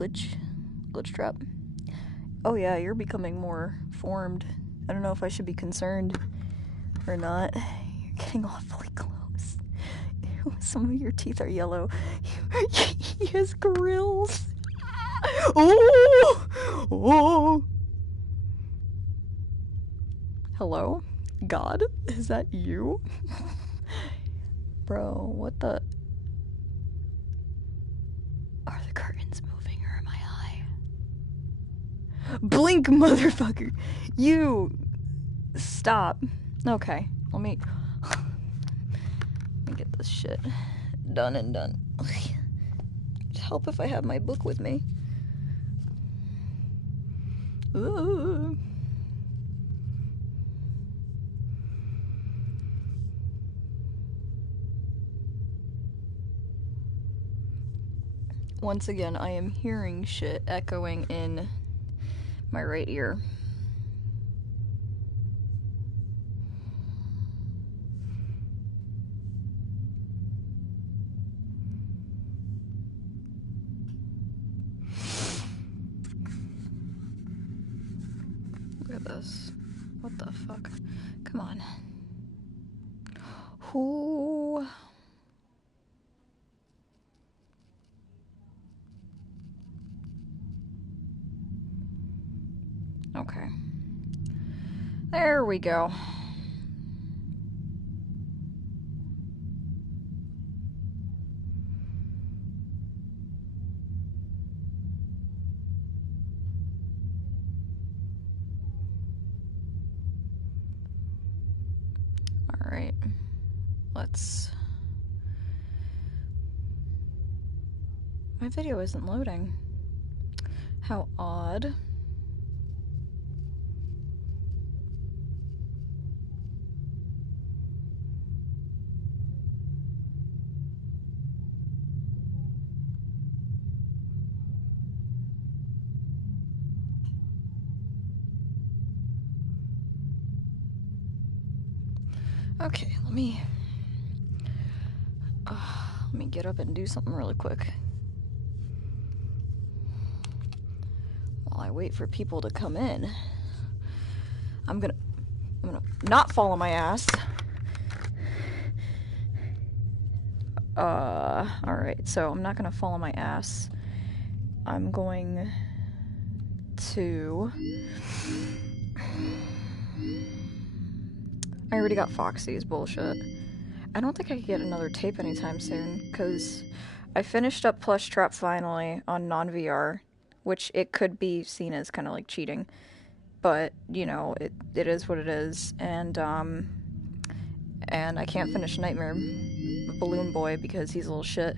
Glitch trap. Oh yeah, you're becoming more formed. I don't know if I should be concerned or not. You're getting awfully close. Some of your teeth are yellow. He has grills. Oh! Oh! Hello? God? Is that you? Bro, what the... Are the curtains moving or am I high? Blink, motherfucker! You! Stop. Okay, let me get this shit done and done. It'd help if I had my book with me. Ooh. Once again, I am hearing shit echoing in my right ear. Look at this. What the fuck? Come on. Who... Okay. There we go. Alright. Let's... My video isn't loading. How odd. Okay, let me get up and do something really quick. While I wait for people to come in, I'm gonna not fall on my ass. Alright, so I'm not gonna fall on my ass. I'm going to... I already got Foxy's bullshit. I don't think I can get another tape anytime soon, because I finished up Plush Trap finally on non-VR, which it could be seen as kind of like cheating, but, you know, it is what it is, and I can't finish Nightmare Balloon Boy because he's a little shit.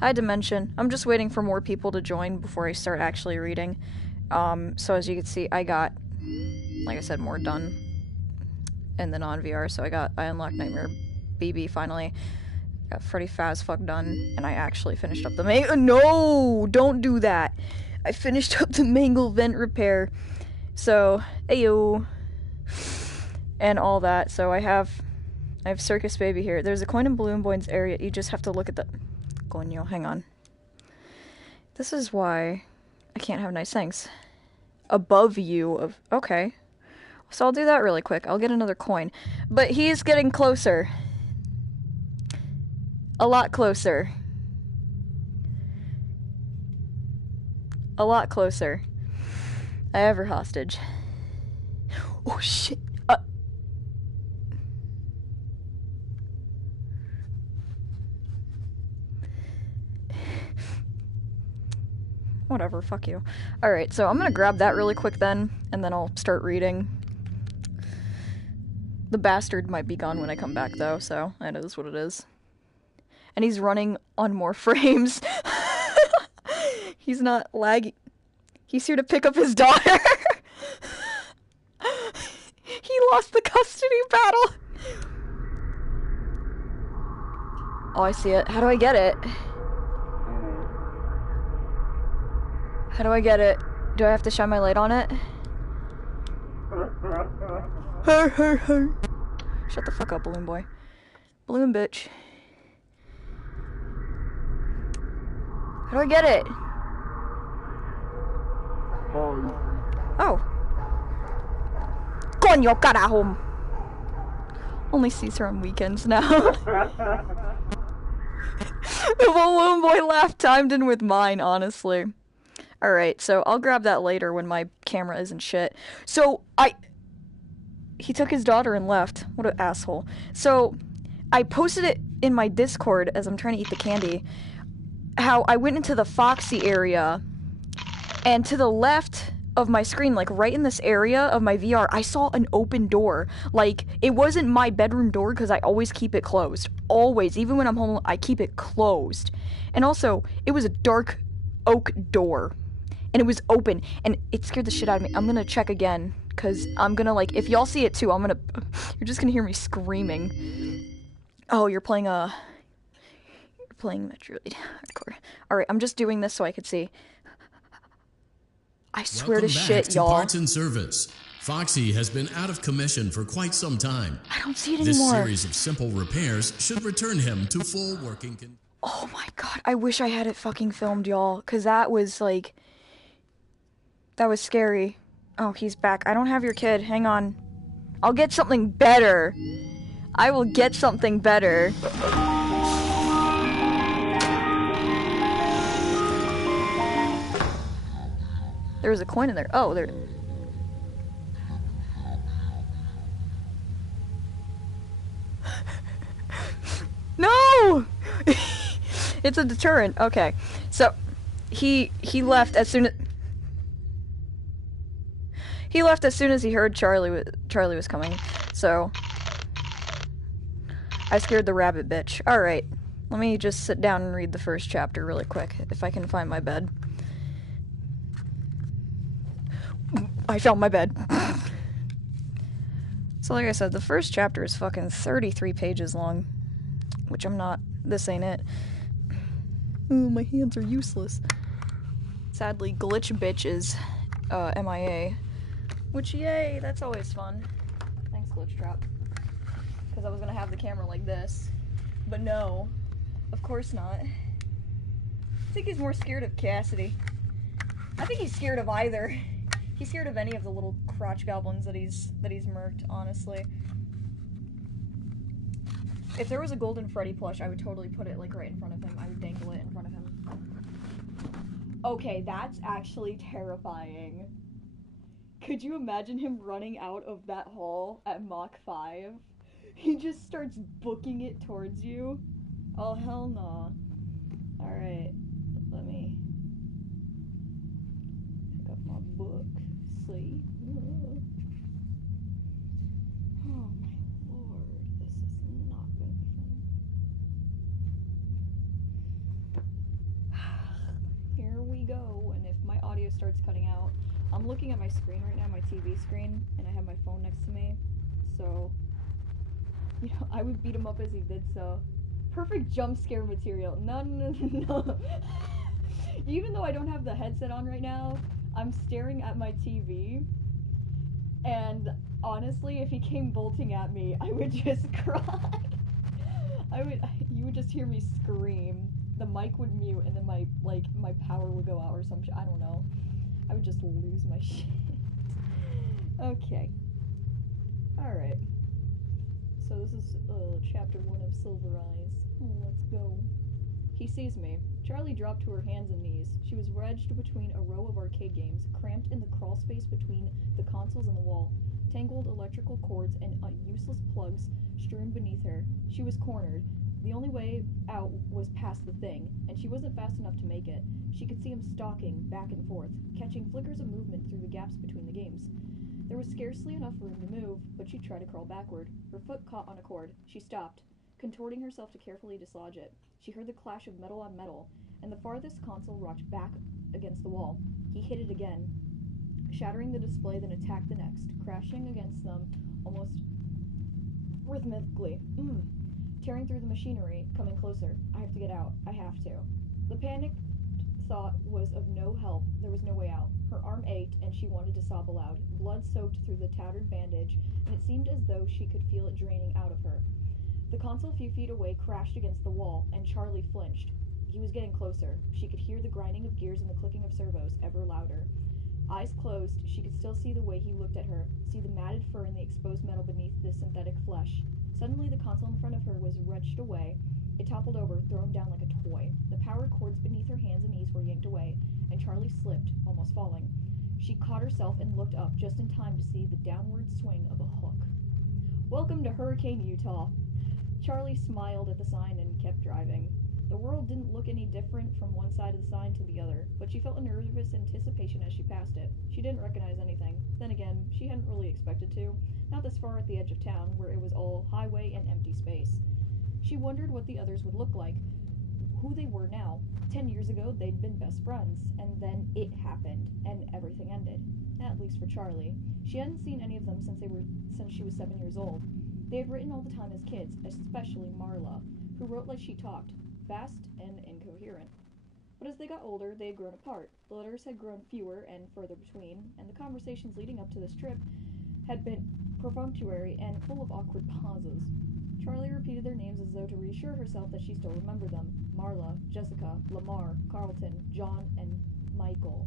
I had to mention, I'm just waiting for more people to join before I start actually reading. So as you can see, I got, like I said, more done in the non-VR, so I unlocked Nightmare BB finally, got Freddy Fazfuck done, and I actually finished up the no! Don't do that! I finished up the Mangle Vent Repair, so, ayo! And all that, so I have Circus Baby here. There's a coin in Balloon Boy's area, you just have to look at the... Coño, hang on. This is why I can't have nice things. Above you of... Okay. So I'll do that really quick. I'll get another coin. But he's getting closer. A lot closer. A lot closer. I have her hostage. Oh shit. Whatever, fuck you. Alright, so I'm gonna grab that really quick then, and then I'll start reading. The bastard might be gone when I come back though, so that is what it is. And he's running on more frames. He's not lagging. He's here to pick up his daughter. He lost the custody battle. Oh, I see it. How do I get it? How do I get it? Do I have to shine my light on it? Shut the fuck up, Balloon Boy. Balloon bitch. How do I get it? Oh. Coño, carajo. Only sees her on weekends now. The balloon boy laugh timed in with mine, honestly. Alright, so I'll grab that later when my camera isn't shit. So, he took his daughter and left. What an asshole. So, I posted it in my Discord as I'm trying to eat the candy. How I went into the Foxy area, and to the left of my screen, like right in this area of my VR, I saw an open door. Like, it wasn't my bedroom door because I always keep it closed. Always. Even when I'm home, I keep it closed. And also, it was a dark oak door. And it was open. And it scared the shit out of me. I'm gonna check again. Because I'm gonna, like, if y'all see it too, you're just gonna hear me screaming. Oh, you're playing Metroid Hardcore. Alright, I'm just doing this so I could see. I swear to shit, y'all. Parts and Service. Foxy has been out of commission for quite some time. I don't see it this anymore. This series of simple repairs should return him to full working condition. Oh my god, I wish I had it fucking filmed, y'all. Because that was, like... That was scary. Oh, he's back. I don't have your kid. Hang on. I'll get something better. I will get something better. There was a coin in there. Oh, there... No! It's a deterrent. Okay. So, he left as soon as... He left as soon as he heard Charlie was coming. So... I scared the rabbit bitch. Alright. Let me just sit down and read the first chapter really quick, if I can find my bed. I found my bed. So like I said, the first chapter is fucking 33 pages long. Which I'm not. This ain't it. Ooh, my hands are useless. Sadly, Glitch Bitch is MIA. Which, yay, that's always fun. Thanks, Glitch Trap. Because I was gonna have the camera like this. But no. Of course not. I think he's more scared of Cassidy. I think he's scared of either. He's scared of any of the little crotch goblins that he's murked, honestly. If there was a Golden Freddy plush, I would totally put it, like, right in front of him. I would dangle it in front of him. Okay, that's actually terrifying. Could you imagine him running out of that hall at Mach 5? He just starts booking it towards you? Oh, hell no. Alright, let me pick up my book. See? Oh my lord, this is not gonna be fun. Here we go, and if my audio starts cutting out, I'm looking at my screen right now, my TV screen, and I have my phone next to me, so, you know, I would beat him up as he did so. Perfect jump scare material. No, no, no, no. Even though I don't have the headset on right now, I'm staring at my TV, and honestly, if he came bolting at me, I would just cry. You would just hear me scream. The mic would mute, and then my power would go out or some shit. I don't know. I would just lose my shit. Okay. Alright. So this is chapter 1 of Silver Eyes. Let's go. He sees me. Charlie dropped to her hands and knees. She was wedged between a row of arcade games, cramped in the crawl space between the consoles and the wall, tangled electrical cords and useless plugs strewn beneath her. She was cornered. The only way out was past the thing, and she wasn't fast enough to make it. She could see him stalking back and forth, catching flickers of movement through the gaps between the games. There was scarcely enough room to move, but she tried to crawl backward. Her foot caught on a cord. She stopped, contorting herself to carefully dislodge it. She heard the clash of metal on metal, and the farthest console rocked back against the wall. He hit it again, shattering the display, then attacked the next, crashing against them almost rhythmically. Tearing through the machinery, coming closer. I have to get out. I have to. The panicked thought was of no help. There was no way out. Her arm ached, and she wanted to sob aloud. Blood soaked through the tattered bandage, and it seemed as though she could feel it draining out of her. The console a few feet away crashed against the wall, and Charlie flinched. He was getting closer. She could hear the grinding of gears and the clicking of servos, ever louder. Eyes closed, she could still see the way he looked at her, see the matted fur and the exposed metal beneath the synthetic flesh. Suddenly, the console in front of her was wrenched away. It toppled over, thrown down like a toy. The power cords beneath her hands and knees were yanked away, and Charlie slipped, almost falling. She caught herself and looked up just in time to see the downward swing of a hook. "Welcome to Hurricane Utah." Charlie smiled at the sign and kept driving. The world didn't look any different from one side of the sign to the other, but she felt a nervous anticipation as she passed it. She didn't recognize anything. Then again, she hadn't really expected to, not this far at the edge of town, where it was all highway and empty space. She wondered what the others would look like, who they were now. 10 years ago, they'd been best friends, and then it happened, and everything ended. At least for Charlie. She hadn't seen any of them since she was 7 years old. They had written all the time as kids, especially Marla, who wrote like she talked, fast and incoherent. But as they got older, they had grown apart. The letters had grown fewer and further between, and the conversations leading up to this trip had been perfunctory and full of awkward pauses. Charlie repeated their names as though to reassure herself that she still remembered them. Marla, Jessica, Lamar, Carlton, John, and Michael.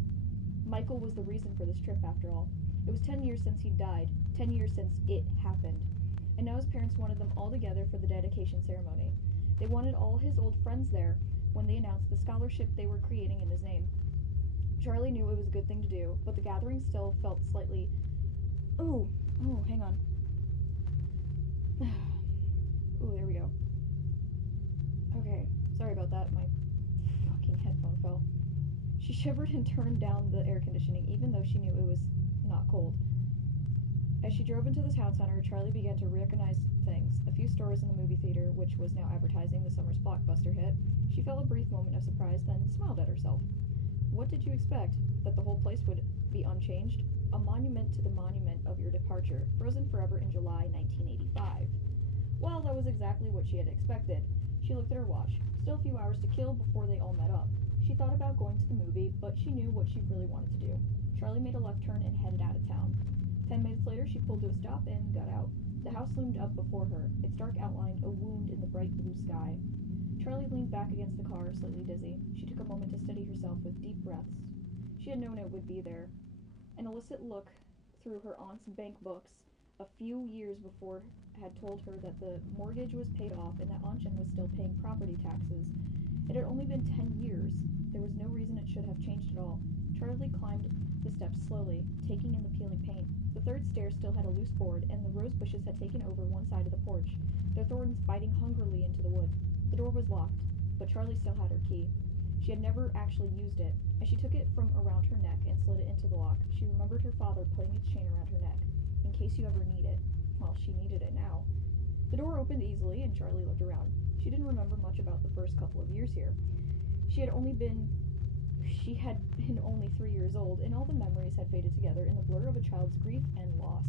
Michael was the reason for this trip, after all. It was 10 years since he died, 10 years since it happened. And now his parents wanted them all together for the dedication ceremony. They wanted all his old friends there when they announced the scholarship they were creating in his name. Charlie knew it was a good thing to do, but the gathering still felt slightly... Ooh, hang on. Ooh, there we go. Okay, sorry about that, my fucking headphone fell. She shivered and turned down the air conditioning, even though she knew it was not cold. As she drove into the town center, Charlie began to recognize things. A few stores in the movie theater, which was now advertising the summer's blockbuster hit. She felt a brief moment of surprise, then smiled at herself. What did you expect? That the whole place would be unchanged? A monument to the monument of your departure, frozen forever in July 1985. Well, that was exactly what she had expected. She looked at her watch. Still a few hours to kill before they all met up. She thought about going to the movie, but she knew what she really wanted to do. Charlie made a left turn and headed out of town. 10 minutes later, she pulled to a stop and got out. The house loomed up before her, its dark outline a wound in the bright blue sky. Charlie leaned back against the car, slightly dizzy. She took a moment to steady herself with deep breaths. She had known it would be there. An illicit look through her aunt's bank books a few years before had told her that the mortgage was paid off and that Aunt Jen was still paying property taxes. It had only been 10 years. There was no reason it should have changed at all. Charlie climbed the steps slowly, taking in the peeling paint. The third stair still had a loose board, and the rose bushes had taken over one side of the porch, their thorns biting hungrily into the wood. The door was locked, but Charlie still had her key. She had never actually used it. As she took it from around her neck and slid it into the lock, she remembered her father putting its chain around her neck, in case you ever need it. Well, she needed it now. The door opened easily, and Charlie looked around. She didn't remember much about the first couple of years here. She had been only 3 years old, and all the memories had faded together in the blur of a child's grief and loss.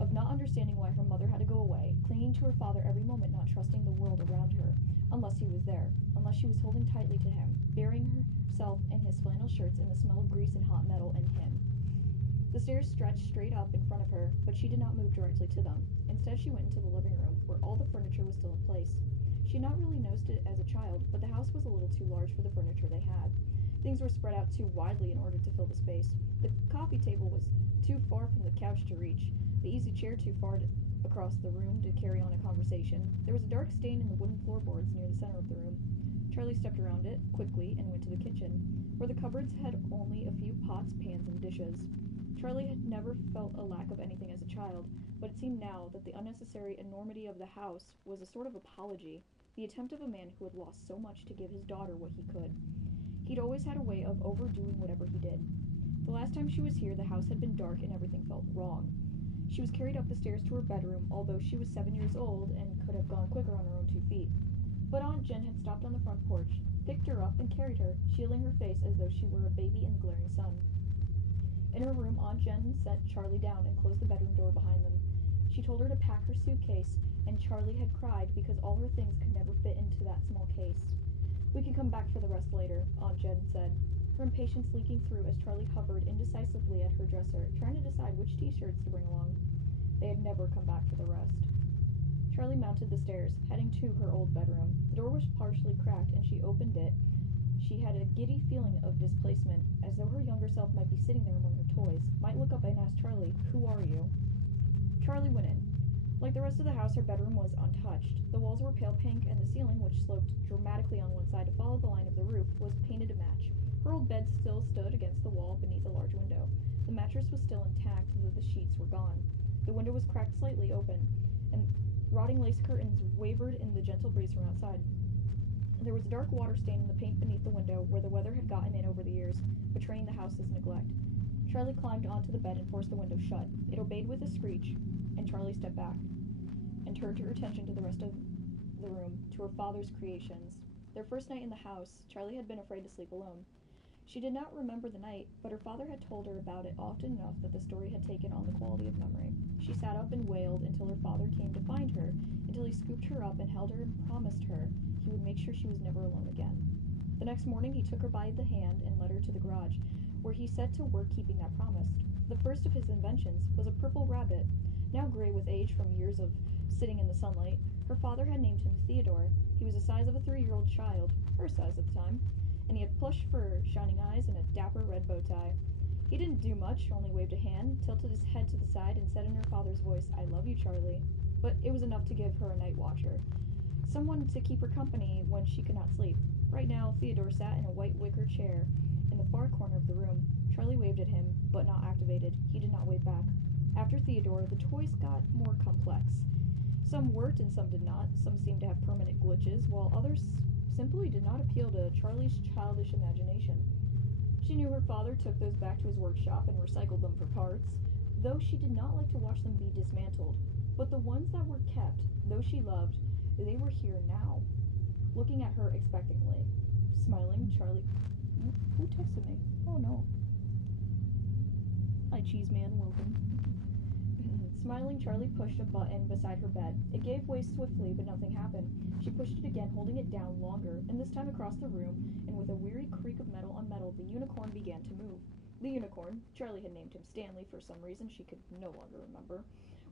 Of not understanding why her mother had to go away, clinging to her father every moment, not trusting the world around her, unless he was there, unless she was holding tightly to him, burying herself in his flannel shirts and the smell of grease and hot metal and him. The stairs stretched straight up in front of her, but she did not move directly to them. Instead, she went into the living room, where all the furniture was still in place. She had not really noticed it as a child, but the house was a little too large for the furniture they had. Things were spread out too widely in order to fill the space. The coffee table was too far from the couch to reach, the easy chair too far across the room to carry on a conversation. There was a dark stain in the wooden floorboards near the center of the room. Charlie stepped around it quickly and went to the kitchen, where the cupboards had only a few pots, pans, and dishes. Charlie had never felt a lack of anything as a child, but it seemed now that the unnecessary enormity of the house was a sort of apology, the attempt of a man who had lost so much to give his daughter what he could. He'd always had a way of overdoing whatever he did. The last time she was here, the house had been dark and everything felt wrong. She was carried up the stairs to her bedroom, although she was 7 years old and could have gone quicker on her own 2 feet. But Aunt Jen had stopped on the front porch, picked her up, and carried her, shielding her face as though she were a baby in the glaring sun. In her room, Aunt Jen set Charlie down and closed the bedroom door behind them. She told her to pack her suitcase, and Charlie had cried because all her things could never fit into that small case. "We can come back for the rest later," Aunt Jen said, her impatience leaking through as Charlie hovered indecisively at her dresser, trying to decide which t-shirts to bring along. They had never come back for the rest. Charlie mounted the stairs, heading to her old bedroom. The door was partially cracked, and she opened it. She had a giddy feeling of displacement, as though her younger self might be sitting there among her toys, might look up and ask Charlie, "Who are you?" Charlie went in. Like the rest of the house, her bedroom was untouched. The walls were pale pink, and the ceiling, which sloped dramatically on one side to follow the line of the roof, was painted to match. Her old bed still stood against the wall beneath a large window. The mattress was still intact, though the sheets were gone. The window was cracked slightly open, and rotting lace curtains wavered in the gentle breeze from outside. There was a dark water stain in the paint beneath the window, where the weather had gotten in over the years, betraying the house's neglect. Charlie climbed onto the bed and forced the window shut. It obeyed with a screech, and Charlie stepped back and turned her attention to the rest of the room, to her father's creations. Their first night in the house, Charlie had been afraid to sleep alone. She did not remember the night, but her father had told her about it often enough that the story had taken on the quality of memory. She sat up and wailed until her father came to find her, until he scooped her up and held her and promised her he would make sure she was never alone again. The next morning he took her by the hand and led her to the garage, where he set to work keeping that promise. The first of his inventions was a purple rabbit, now gray with age from years of sitting in the sunlight. Her father had named him Theodore. He was the size of a 3-year-old child, her size at the time, and he had plush fur, shining eyes, and a dapper red bow tie. He didn't do much, only waved a hand, tilted his head to the side, and said in her father's voice, "I love you, Charlie." But it was enough to give her a night watcher, someone to keep her company when she could not sleep. Right now, Theodore sat in a white wicker chair in the far corner of the room. Charlie waved at him, but not activated. He did not wave back. After Theodore, the toys got more complex. Some worked and some did not. Some seemed to have permanent glitches, while others simply did not appeal to Charlie's childish imagination. She knew her father took those back to his workshop and recycled them for parts, though she did not like to watch them be dismantled. But the ones that were kept, though she loved, they were here now, looking at her expectantly. Smiling, Charlie... Who texted me? Oh no. Hi, Cheese Man, welcome. Smiling, Charlie pushed a button beside her bed. It gave way swiftly, but nothing happened. She pushed it again, holding it down longer, and this time across the room, and with a weary creak of metal on metal, the unicorn began to move. The unicorn, Charlie had named him Stanley for some reason she could no longer remember,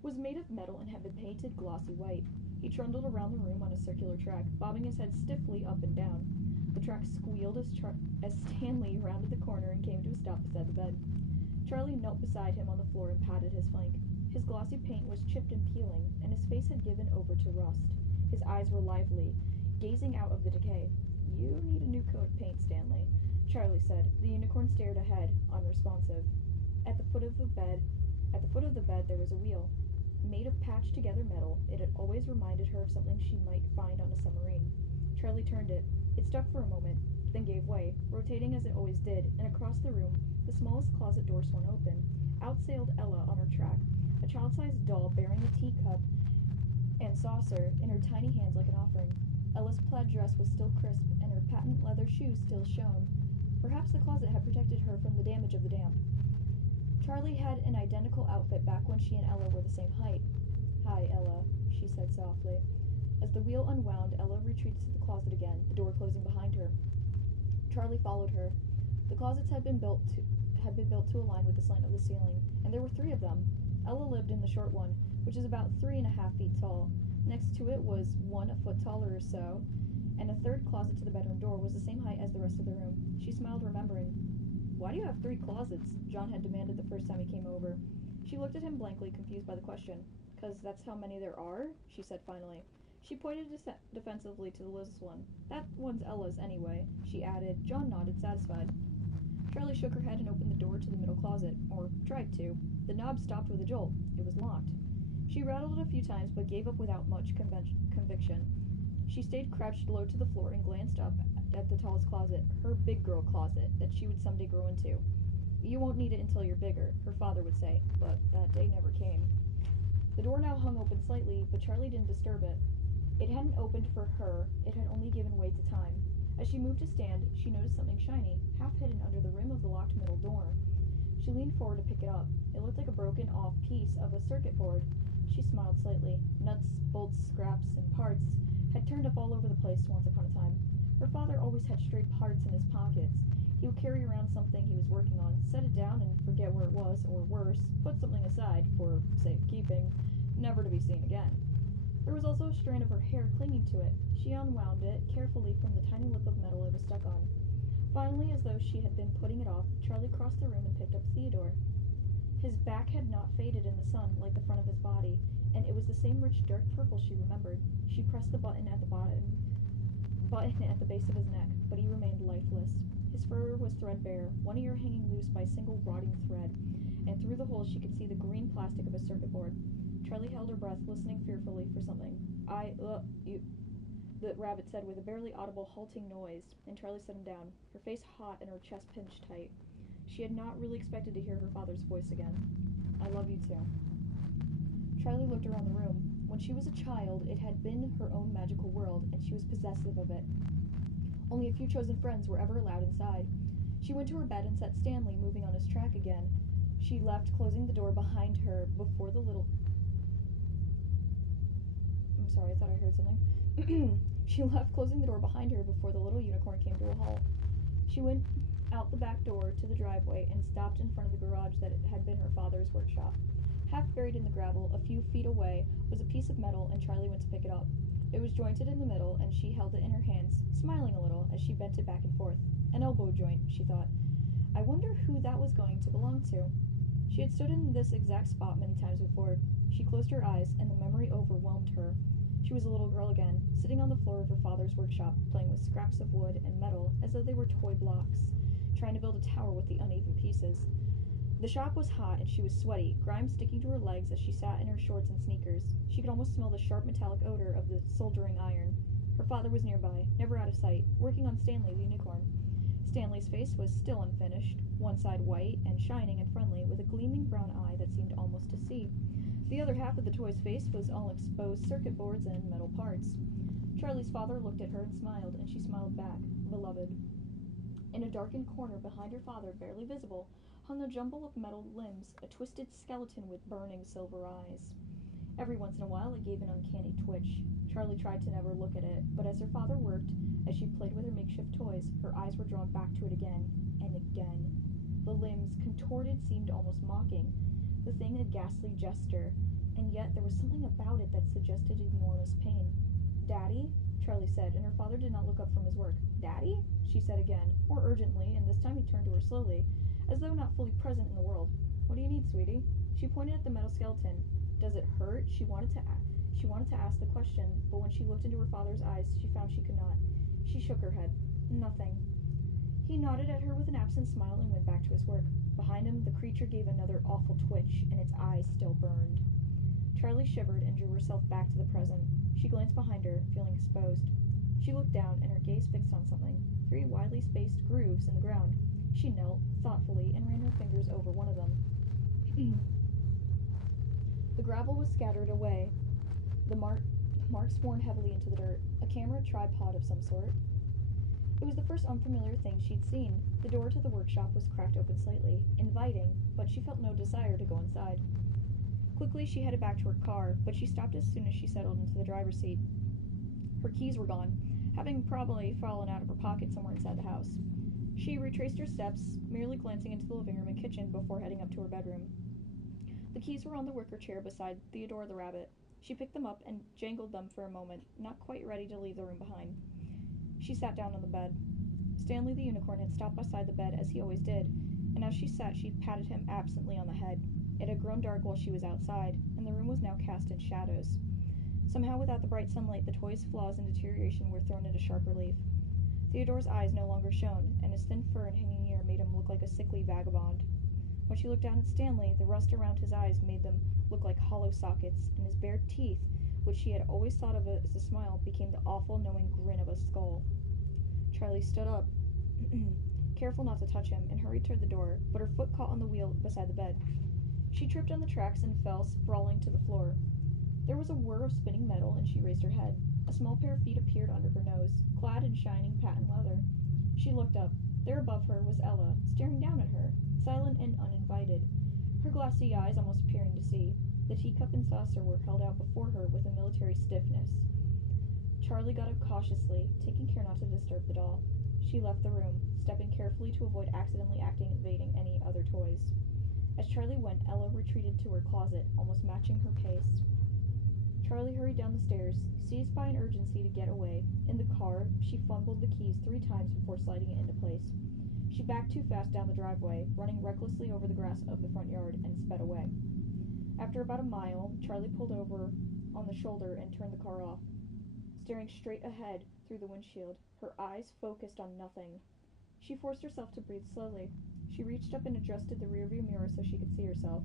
was made of metal and had been painted glossy white. He trundled around the room on a circular track, bobbing his head stiffly up and down. The track squealed as Stanley rounded the corner and came to a stop beside the bed. Charlie knelt beside him on the floor and patted his flank. His glossy paint was chipped and peeling, and his face had given over to rust. His eyes were lively, gazing out of the decay. "You need a new coat of paint, Stanley," Charlie said. The unicorn stared ahead, unresponsive. At the foot of the bed there was a wheel. Made of patched-together metal, it had always reminded her of something she might find on a submarine. Charlie turned it. It stuck for a moment, then gave way, rotating as it always did, and across the room, the smallest closet door swung open. Out sailed Ella on her track, a child-sized doll bearing a teacup and saucer in her tiny hands like an offering. Ella's plaid dress was still crisp, and her patent leather shoes still shone. Perhaps the closet had protected her from the damage of the dam. Charlie had an identical outfit back when she and Ella were the same height. "Hi, Ella," she said softly. As the wheel unwound, Ella retreated to the closet again, the door closing behind her. Charlie followed her. The closets had been built to align with the slant of the ceiling, and there were 3 of them. Ella lived in the short one, which is about 3.5 feet tall. Next to it was one a foot taller or so, and a third closet to the bedroom door was the same height as the rest of the room. She smiled, remembering. "Why do you have 3 closets?" John had demanded the first time he came over. She looked at him blankly, confused by the question. "'Cause that's how many there are," she said finally. She pointed defensively to the littlest one. "That one's Ella's anyway," she added. John nodded, satisfied. Charlie shook her head and opened the door to the middle closet, or tried to. The knob stopped with a jolt. It was locked. She rattled it a few times, but gave up without much conviction. She stayed crouched low to the floor and glanced up at the tallest closet, her big girl closet, that she would someday grow into. "You won't need it until you're bigger," her father would say, but that day never came. The door now hung open slightly, but Charlie didn't disturb it. It hadn't opened for her, it had only given way to time. As she moved to stand, she noticed something shiny, half hidden under the rim of the locked middle door. She leaned forward to pick it up. It looked like a broken-off piece of a circuit board. She smiled slightly. Nuts, bolts, scraps, and parts had turned up all over the place once upon a time. Her father always had stray parts in his pockets. He would carry around something he was working on, set it down and forget where it was, or worse, put something aside for safekeeping, never to be seen again. There was also a strand of her hair clinging to it. She unwound it carefully from the tiny lip of metal it was stuck on. Finally, as though she had been putting it off, Charlie crossed the room and picked up Theodore. His back had not faded in the sun like the front of his body, and it was the same rich dark purple she remembered. She pressed the button at the base of his neck, but he remained lifeless. His fur was threadbare, one ear hanging loose by a single rotting thread, and through the hole she could see the green plastic of a circuit board. Charlie held her breath, listening fearfully for something. You, the rabbit said with a barely audible halting noise, and Charlie set him down, her face hot and her chest pinched tight. She had not really expected to hear her father's voice again. I love you too. Charlie looked around the room. When she was a child, it had been her own magical world, and she was possessive of it. Only a few chosen friends were ever allowed inside. She went to her bed and set Stanley moving on his track again. She left, closing the door behind her before the little... I'm sorry, I thought I heard something. She left, closing the door behind her before the little unicorn came to a halt. She went out the back door to the driveway and stopped in front of the garage that had been her father's workshop. Half buried in the gravel, a few feet away, was a piece of metal, and Charlie went to pick it up. It was jointed in the middle, and she held it in her hands, smiling a little as she bent it back and forth. An elbow joint, she thought. I wonder who that was going to belong to. She had stood in this exact spot many times before. She closed her eyes, and the memory overwhelmed her. She was a little girl again, sitting on the floor of her father's workshop, playing with scraps of wood and metal as though they were toy blocks, trying to build a tower with the uneven pieces. The shop was hot, and she was sweaty, grime sticking to her legs as she sat in her shorts and sneakers. She could almost smell the sharp metallic odor of the soldering iron. Her father was nearby, never out of sight, working on Stanley the unicorn. Stanley's face was still unfinished, one side white and shining and friendly, with a gleaming brown eye that seemed almost to see. The other half of the toy's face was all exposed circuit boards and metal parts. Charlie's father looked at her and smiled, and she smiled back, beloved. In a darkened corner behind her father, barely visible, hung a jumble of metal limbs, a twisted skeleton with burning silver eyes. Every once in a while it gave an uncanny twitch. Charlie tried to never look at it, but as her father worked, as she played with her makeshift toys, her eyes were drawn back to it again and again. The limbs, contorted, seemed almost mocking, the thing a ghastly gesture, and yet there was something about it that suggested enormous pain. Daddy? Charlie said, and her father did not look up from his work. Daddy? She said again, more urgently, and this time he turned to her slowly, as though not fully present in the world. What do you need, sweetie? She pointed at the metal skeleton. Does it hurt? She wanted to ask the question, but when she looked into her father's eyes, she found she could not. She shook her head. Nothing. He nodded at her with an absent smile and went back to his work. Behind him, the creature gave another awful twitch, and its eyes still burned. Charlie shivered and drew herself back to the present. She glanced behind her, feeling exposed. She looked down, and her gaze fixed on something. 3 widely spaced grooves in the ground. She knelt, thoughtfully, and ran her fingers over one of them. The gravel was scattered away, the marks worn heavily into the dirt, a camera tripod of some sort. It was the first unfamiliar thing she'd seen. The door to the workshop was cracked open slightly, inviting, but she felt no desire to go inside. Quickly, she headed back to her car, but she stopped as soon as she settled into the driver's seat. Her keys were gone, having probably fallen out of her pocket somewhere inside the house. She retraced her steps, merely glancing into the living room and kitchen before heading up to her bedroom. The keys were on the wicker chair beside Theodore the rabbit. She picked them up and jangled them for a moment, not quite ready to leave the room behind. She sat down on the bed. Stanley the unicorn had stopped beside the bed as he always did, and as she sat she patted him absently on the head. It had grown dark while she was outside, and the room was now cast in shadows. Somehow, without the bright sunlight, the toy's flaws and deterioration were thrown into sharp relief. Theodore's eyes no longer shone, and his thin fur and hanging ear made him look like a sickly vagabond. When she looked down at Stanley, the rust around his eyes made them look like hollow sockets, and his bared teeth, which she had always thought of as a smile, became the awful, knowing grin of a skull. Charlie stood up, careful not to touch him, and hurried toward the door, but her foot caught on the wheel beside the bed. She tripped on the tracks and fell sprawling to the floor. There was a whir of spinning metal, and she raised her head. A small pair of feet appeared under her nose, clad in shining patent leather. She looked up. There above her was Ella, staring down at her, silent and uninvited, her glassy eyes almost appearing to see. The teacup and saucer were held out before her with a military stiffness. Charlie got up cautiously, taking care not to disturb the doll. She left the room, stepping carefully to avoid accidentally activating any other toys. As Charlie went, Ella retreated to her closet, almost matching her pace. Charlie hurried down the stairs, seized by an urgency to get away. In the car, she fumbled the keys 3 times before sliding it into place. She backed too fast down the driveway, running recklessly over the grass of the front yard, and sped away. After about a mile, Charlie pulled over on the shoulder and turned the car off, staring straight ahead through the windshield, her eyes focused on nothing. She forced herself to breathe slowly. She reached up and adjusted the rearview mirror so she could see herself.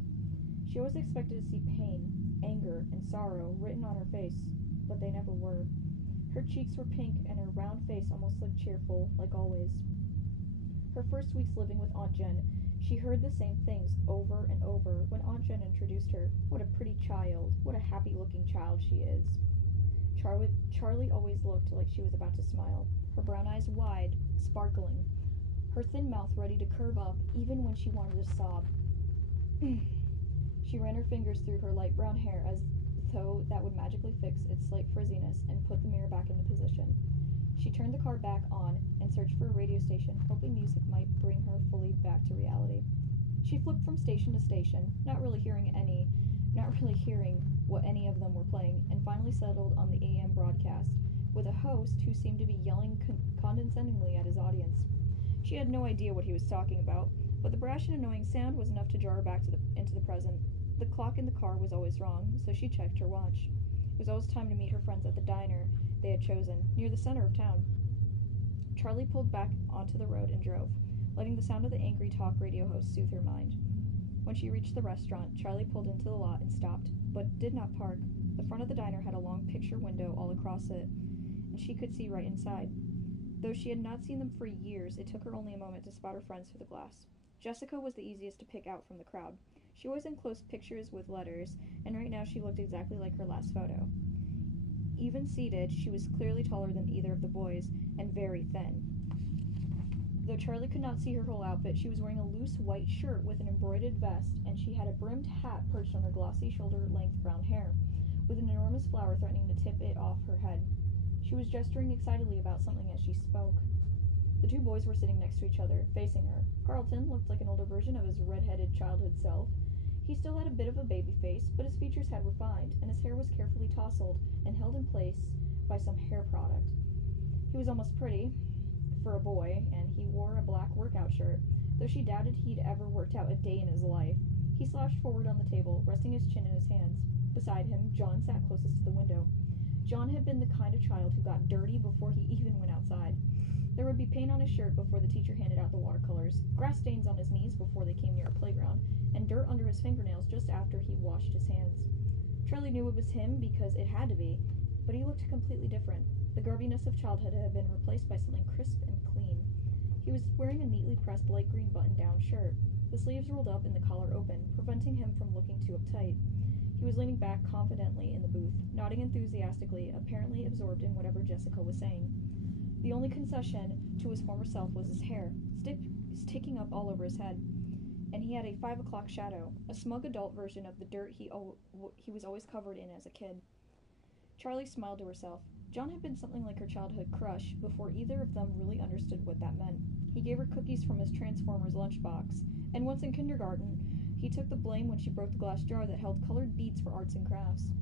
She always expected to see pain, anger, and sorrow written on her face, but they never were. Her cheeks were pink and her round face almost looked cheerful, like always. Her first weeks living with Aunt Jen, she heard the same things over and over when Aunt Jen introduced her. What a pretty child, what a happy-looking child she is. Charlie always looked like she was about to smile, her brown eyes wide, sparkling, her thin mouth ready to curve up even when she wanted to sob. She ran her fingers through her light brown hair as though that would magically fix its slight frizziness and put the mirror back into position. She turned the car back on and searched for a radio station, hoping music might bring her fully back to reality. She flipped from station to station, not really hearing what any of them were playing, and finally settled on the AM broadcast, with a host who seemed to be yelling condescendingly at his audience. She had no idea what he was talking about, but the brash and annoying sound was enough to jar her back into the present. The clock in the car was always wrong, so she checked her watch. It was always time to meet her friends at the diner they had chosen, near the center of town. Charlie pulled back onto the road and drove, letting the sound of the angry talk radio host soothe her mind. When she reached the restaurant, Charlie pulled into the lot and stopped, but did not park. The front of the diner had a long picture window all across it, and she could see right inside. Though she had not seen them for years, it took her only a moment to spot her friends through the glass. Jessica was the easiest to pick out from the crowd. She always enclosed pictures with letters, and right now she looked exactly like her last photo. Even seated, she was clearly taller than either of the boys, and very thin. Though Charlie could not see her whole outfit, she was wearing a loose white shirt with an embroidered vest, and she had a brimmed hat perched on her glossy shoulder-length brown hair, with an enormous flower threatening to tip it off her head. She was gesturing excitedly about something as she spoke. The 2 boys were sitting next to each other, facing her. Carlton looked like an older version of his red-headed childhood self. He still had a bit of a baby face, but his features had refined, and his hair was carefully tousled and held in place by some hair product. He was almost pretty for a boy, and he wore a black workout shirt, though she doubted he'd ever worked out a day in his life. He slouched forward on the table, resting his chin in his hands. Beside him, John sat closest to the window. John had been the kind of child who got dirty before he even went outside. There would be paint on his shirt before the teacher handed out the watercolors, grass stains on his knees before they came near a playground, and dirt under his fingernails just after he washed his hands. Charlie knew it was him because it had to be, but he looked completely different. The garbiness of childhood had been replaced by something crisp and clean. He was wearing a neatly pressed light green button-down shirt, the sleeves rolled up and the collar open, preventing him from looking too uptight. He was leaning back confidently in the booth, nodding enthusiastically, apparently absorbed in whatever Jessica was saying. The only concession to his former self was his hair, sticking up all over his head, and he had a 5 o'clock shadow, a smug adult version of the dirt he was always covered in as a kid. Charlie smiled to herself. John had been something like her childhood crush before either of them really understood what that meant. He gave her cookies from his Transformers lunchbox, and once in kindergarten, he took the blame when she broke the glass jar that held colored beads for arts and crafts.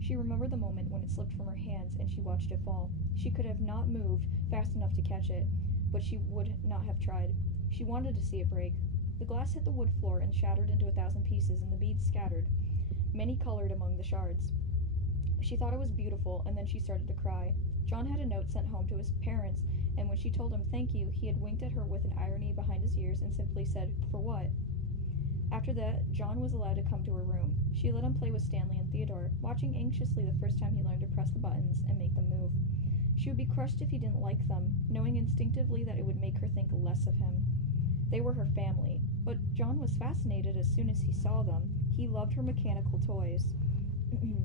She remembered the moment when it slipped from her hands and she watched it fall. She could have not moved fast enough to catch it, but she would not have tried. She wanted to see it break. The glass hit the wood floor and shattered into 1,000 pieces, and the beads scattered, many colored among the shards. She thought it was beautiful, and then she started to cry. John had a note sent home to his parents, and when she told him thank you, he had winked at her with an irony behind his ears and simply said, "For what?" After that, John was allowed to come to her room. She let him play with Stanley and Theodore, watching anxiously the first time he learned to press the buttons and make them move. She would be crushed if he didn't like them, knowing instinctively that it would make her think less of him. They were her family, but John was fascinated as soon as he saw them. He loved her mechanical toys,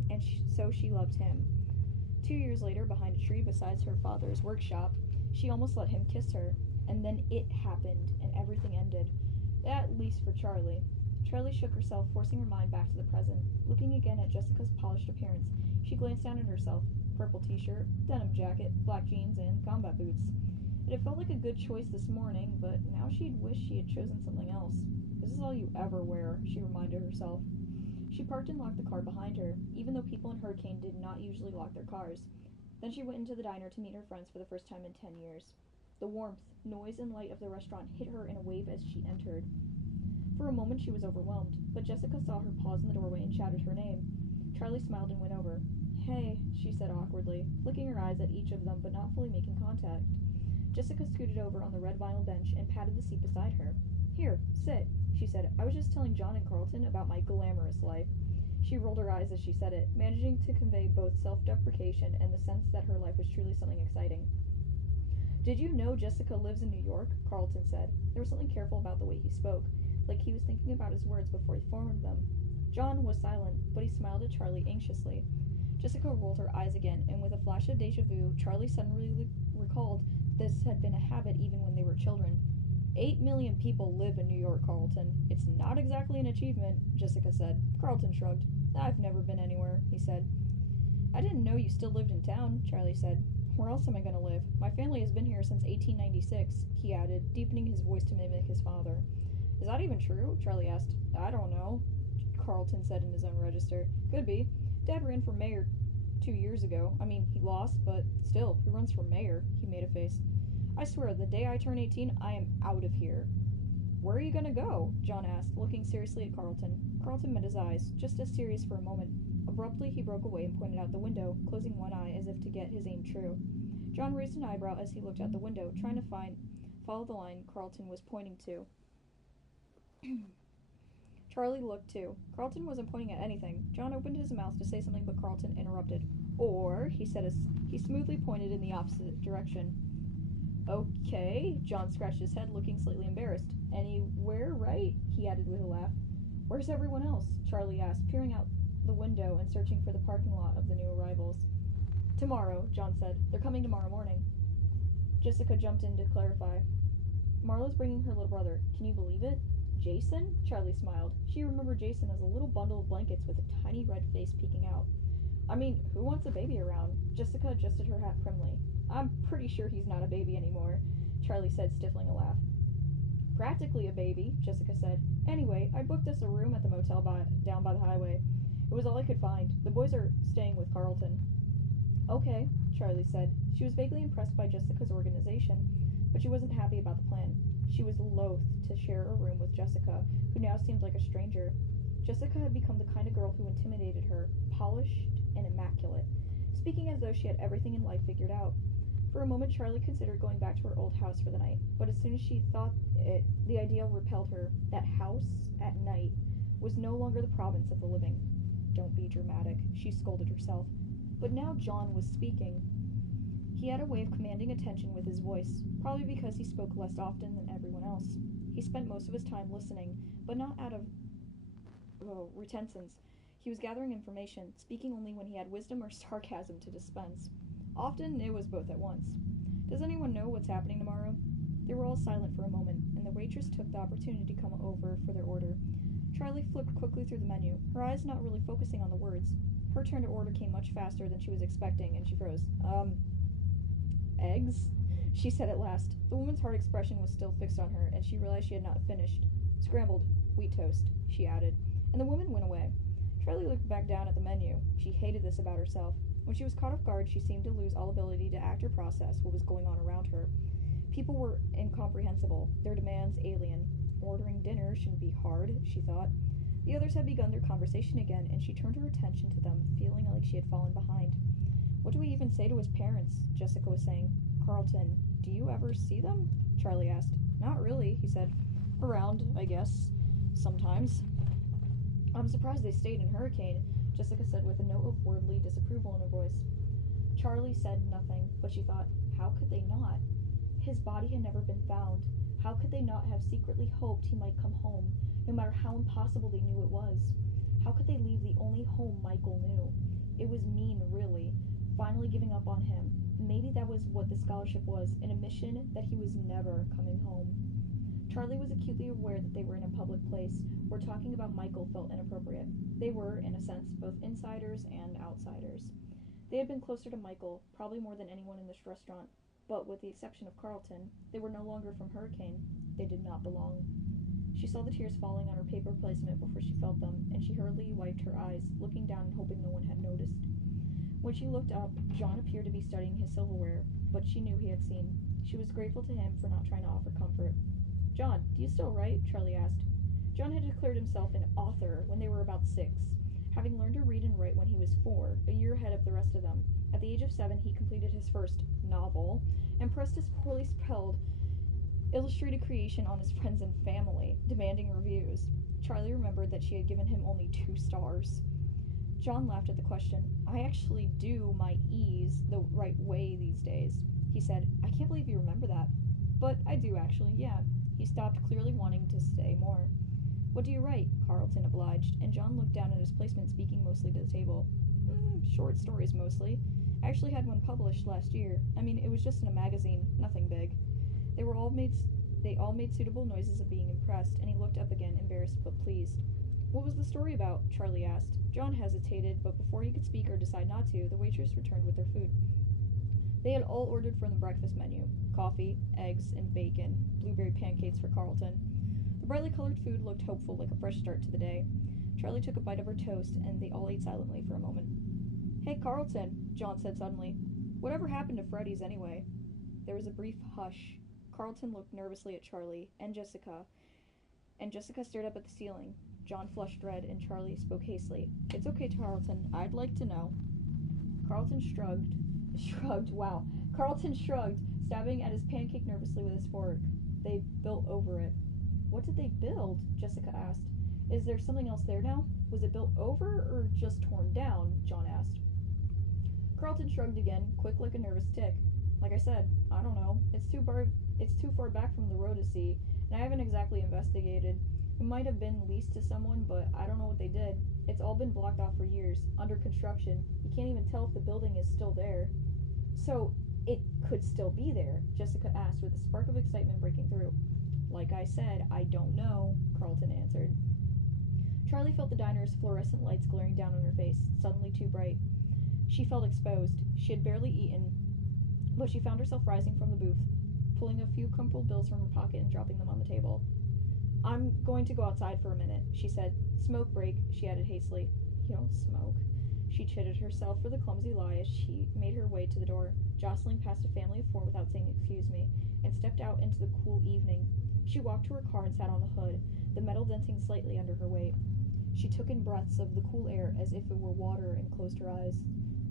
and so she loved him. 2 years later, behind a tree beside her father's workshop, she almost let him kiss her, and then it happened, and everything ended. At least for Charlie. Charlie shook herself, forcing her mind back to the present. Looking again at Jessica's polished appearance, she glanced down at herself. Purple t-shirt, denim jacket, black jeans, and combat boots. It had felt like a good choice this morning, but now she'd wish she had chosen something else. "This is all you ever wear," she reminded herself. She parked and locked the car behind her, even though people in Hurricane did not usually lock their cars. Then she went into the diner to meet her friends for the first time in 10 years. The warmth, noise, and light of the restaurant hit her in a wave as she entered. For a moment she was overwhelmed, but Jessica saw her pause in the doorway and shouted her name. Charlie smiled and went over. "Hey," she said awkwardly, flicking her eyes at each of them but not fully making contact. Jessica scooted over on the red vinyl bench and patted the seat beside her. "Here, sit," she said. "I was just telling John and Carlton about my glamorous life." She rolled her eyes as she said it, managing to convey both self-deprecation and the sense that her life was truly something exciting. "Did you know Jessica lives in New York?" Carlton said. There was something careful about the way he spoke, like he was thinking about his words before he formed them. John was silent, but he smiled at Charlie anxiously. Jessica rolled her eyes again, and with a flash of deja vu, Charlie suddenly recalled this had been a habit even when they were children. 8 million people live in New York, Carlton. It's not exactly an achievement, Jessica said. Carlton shrugged. "I've never been anywhere," he said. "I didn't know you still lived in town," Charlie said. "Where else am I going to live? My family has been here since 1896, he added, deepening his voice to mimic his father. "Is that even true?" Charlie asked. "I don't know," Carlton said in his own register. "Could be. Dad ran for mayor 2 years ago. I mean, he lost, but still, who runs for mayor?" He made a face. "I swear, the day I turn 18, I am out of here." "Where are you gonna go?" John asked, looking seriously at Carlton. Carlton met his eyes, just as serious for a moment. Abruptly, he broke away and pointed out the window, closing one eye as if to get his aim true. John raised an eyebrow as he looked out the window, trying to follow the line Carlton was pointing to. Charlie looked too. Carlton wasn't pointing at anything. John opened his mouth to say something, but Carlton interrupted. "Or," he said as he smoothly pointed in the opposite direction. "Okay," John scratched his head, looking slightly embarrassed. "Anywhere, right?" he added with a laugh. "Where's everyone else?" Charlie asked, peering out the window and searching for the parking lot of the new arrivals. "Tomorrow," John said. "They're coming tomorrow morning." Jessica jumped in to clarify. "Marla's bringing her little brother. Can you believe it?" "Jason?" Charlie smiled. She remembered Jason as a little bundle of blankets with a tiny red face peeking out. "I mean, who wants a baby around?" Jessica adjusted her hat primly. "I'm pretty sure he's not a baby anymore," Charlie said, stifling a laugh. "Practically a baby," Jessica said. "Anyway, I booked us a room at the motel down by the highway. It was all I could find. The boys are staying with Carlton." "Okay," Charlie said. She was vaguely impressed by Jessica's organization, but she wasn't happy about the plan. She was loath to share a room with Jessica, who now seemed like a stranger. Jessica had become the kind of girl who intimidated her, polished and immaculate, speaking as though she had everything in life figured out. For a moment, Charlie considered going back to her old house for the night, but as soon as she thought it, the idea repelled her. That house, at night, was no longer the province of the living. "Don't be dramatic," she scolded herself. But now John was speaking. He had a way of commanding attention with his voice, probably because he spoke less often than everyone else. He spent most of his time listening, but not out of reticence. He was gathering information, speaking only when he had wisdom or sarcasm to dispense. Often it was both at once. "Does anyone know what's happening tomorrow?" They were all silent for a moment, and the waitress took the opportunity to come over for their order. Charlie flipped quickly through the menu, her eyes not really focusing on the words. Her turn to order came much faster than she was expecting, and she froze. "Eggs?" she said at last. The woman's hard expression was still fixed on her, and she realized she had not finished. "Scrambled wheat toast," she added, and the woman went away. Charlie looked back down at the menu. She hated this about herself. When she was caught off guard, she seemed to lose all ability to act or process what was going on around her. People were incomprehensible, their demands alien. Ordering dinner shouldn't be hard, she thought. The others had begun their conversation again, and she turned her attention to them, feeling like she had fallen behind. "What do we even say to his parents?" Jessica was saying. "Carlton, do you ever see them?" Charlie asked. "Not really," he said. "Around, I guess. Sometimes." "I'm surprised they stayed in Hurricane," Jessica said with a note of worldly disapproval in her voice. Charlie said nothing, but she thought, how could they not? His body had never been found. How could they not have secretly hoped he might come home, no matter how impossible they knew it was? How could they leave the only home Michael knew? It was mean, really, finally giving up on him. Maybe that was what the scholarship was, an admission that he was never coming home. Charlie was acutely aware that they were in a public place, where talking about Michael felt inappropriate. They were, in a sense, both insiders and outsiders. They had been closer to Michael, probably more than anyone in this restaurant, but with the exception of Carlton, they were no longer from Hurricane. They did not belong. She saw the tears falling on her paper placement before she felt them, and she hurriedly wiped her eyes, looking down and hoping no one had noticed. When she looked up, John appeared to be studying his silverware, but she knew he had seen. She was grateful to him for not trying to offer comfort. "John, do you still write?" Charlie asked. John had declared himself an author when they were about 6, having learned to read and write when he was 4, a year ahead of the rest of them. At the age of 7, he completed his first novel and pressed his poorly spelled illustrated creation on his friends and family, demanding reviews. Charlie remembered that she had given him only 2 stars. John laughed at the question. "I actually do my E's the right way these days," he said. "I can't believe you remember that." "But I do actually, yeah." He stopped, clearly wanting to say more. "What do you write?" Carlton obliged, and John looked down at his placement, speaking mostly to the table. Short stories, mostly. I actually had one published last year. I mean, it was just in a magazine, nothing big." They all made suitable noises of being impressed, and he looked up again, embarrassed but pleased. "What was the story about?" Charlie asked. John hesitated, but before he could speak or decide not to, the waitress returned with their food. They had all ordered from the breakfast menu: coffee, eggs, and bacon, blueberry pancakes for Carlton. The brightly colored food looked hopeful, like a fresh start to the day. Charlie took a bite of her toast, and they all ate silently for a moment. "Hey, Carlton," John said suddenly. "Whatever happened to Freddy's, anyway?" There was a brief hush. Carlton looked nervously at Charlie and Jessica stared up at the ceiling. John flushed red, and Charlie spoke hastily. "It's okay, Carlton. I'd like to know." Carlton shrugged, stabbing at his pancake nervously with his fork. "They built over it." "What did they build?" Jessica asked. "Is there something else there now? Was it built over or just torn down?" John asked. Carlton shrugged again, quick like a nervous tick. "Like I said, I don't know. It's too far back from the road to see, and I haven't exactly investigated. It might have been leased to someone, but I don't know what they did. It's all been blocked off for years, under construction. You can't even tell if the building is still there." "So, it could still be there?" Jessica asked, with a spark of excitement breaking through. "Like I said, I don't know," Carlton answered. Charlie felt the diner's fluorescent lights glaring down on her face, suddenly too bright. She felt exposed. She had barely eaten, but she found herself rising from the booth, pulling a few crumpled bills from her pocket and dropping them on the table. "I'm going to go outside for a minute," she said. "Smoke break," she added hastily. "You don't smoke." She chided herself for the clumsy lie as she made her way to the door, jostling past a family of 4 without saying "excuse me," and stepped out into the cool evening. She walked to her car and sat on the hood, the metal denting slightly under her weight. She took in breaths of the cool air as if it were water and closed her eyes.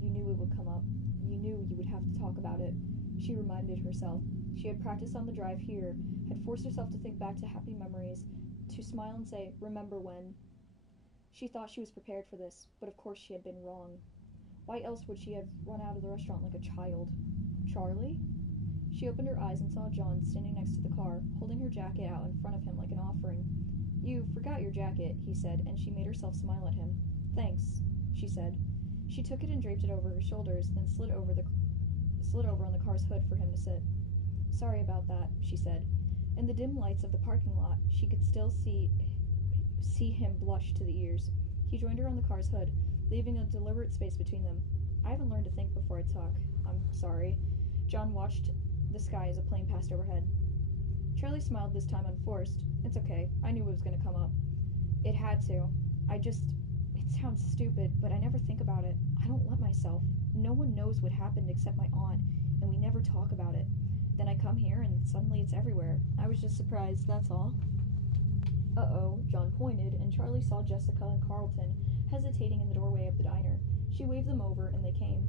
"You knew it would come up. You knew you would have to talk about it," she reminded herself. She had practiced on the drive here, had forced herself to think back to happy memories, to smile and say, "Remember when." She thought she was prepared for this, but of course she had been wrong. Why else would she have run out of the restaurant like a child? "Charlie?" She opened her eyes and saw John standing next to the car, holding her jacket out in front of him like an offering. "You forgot your jacket," he said, and she made herself smile at him. "Thanks," she said. She took it and draped it over her shoulders, then slid over on the car's hood for him to sit. "Sorry about that," she said. In the dim lights of the parking lot, she could still see him blush to the ears. He joined her on the car's hood, leaving a deliberate space between them. "I haven't learned to think before I talk. I'm sorry." John watched the sky as a plane passed overhead. Charlie smiled, this time unforced. "It's okay. I knew it was going to come up. It had to. It sounds stupid, but I never think about it. I don't let myself. No one knows what happened except my aunt, and we never talk about it. Then I come here, and suddenly it's everywhere. I was just surprised, that's all." "Uh-oh," John pointed, and Charlie saw Jessica and Carlton hesitating in the doorway of the diner. She waved them over, and they came.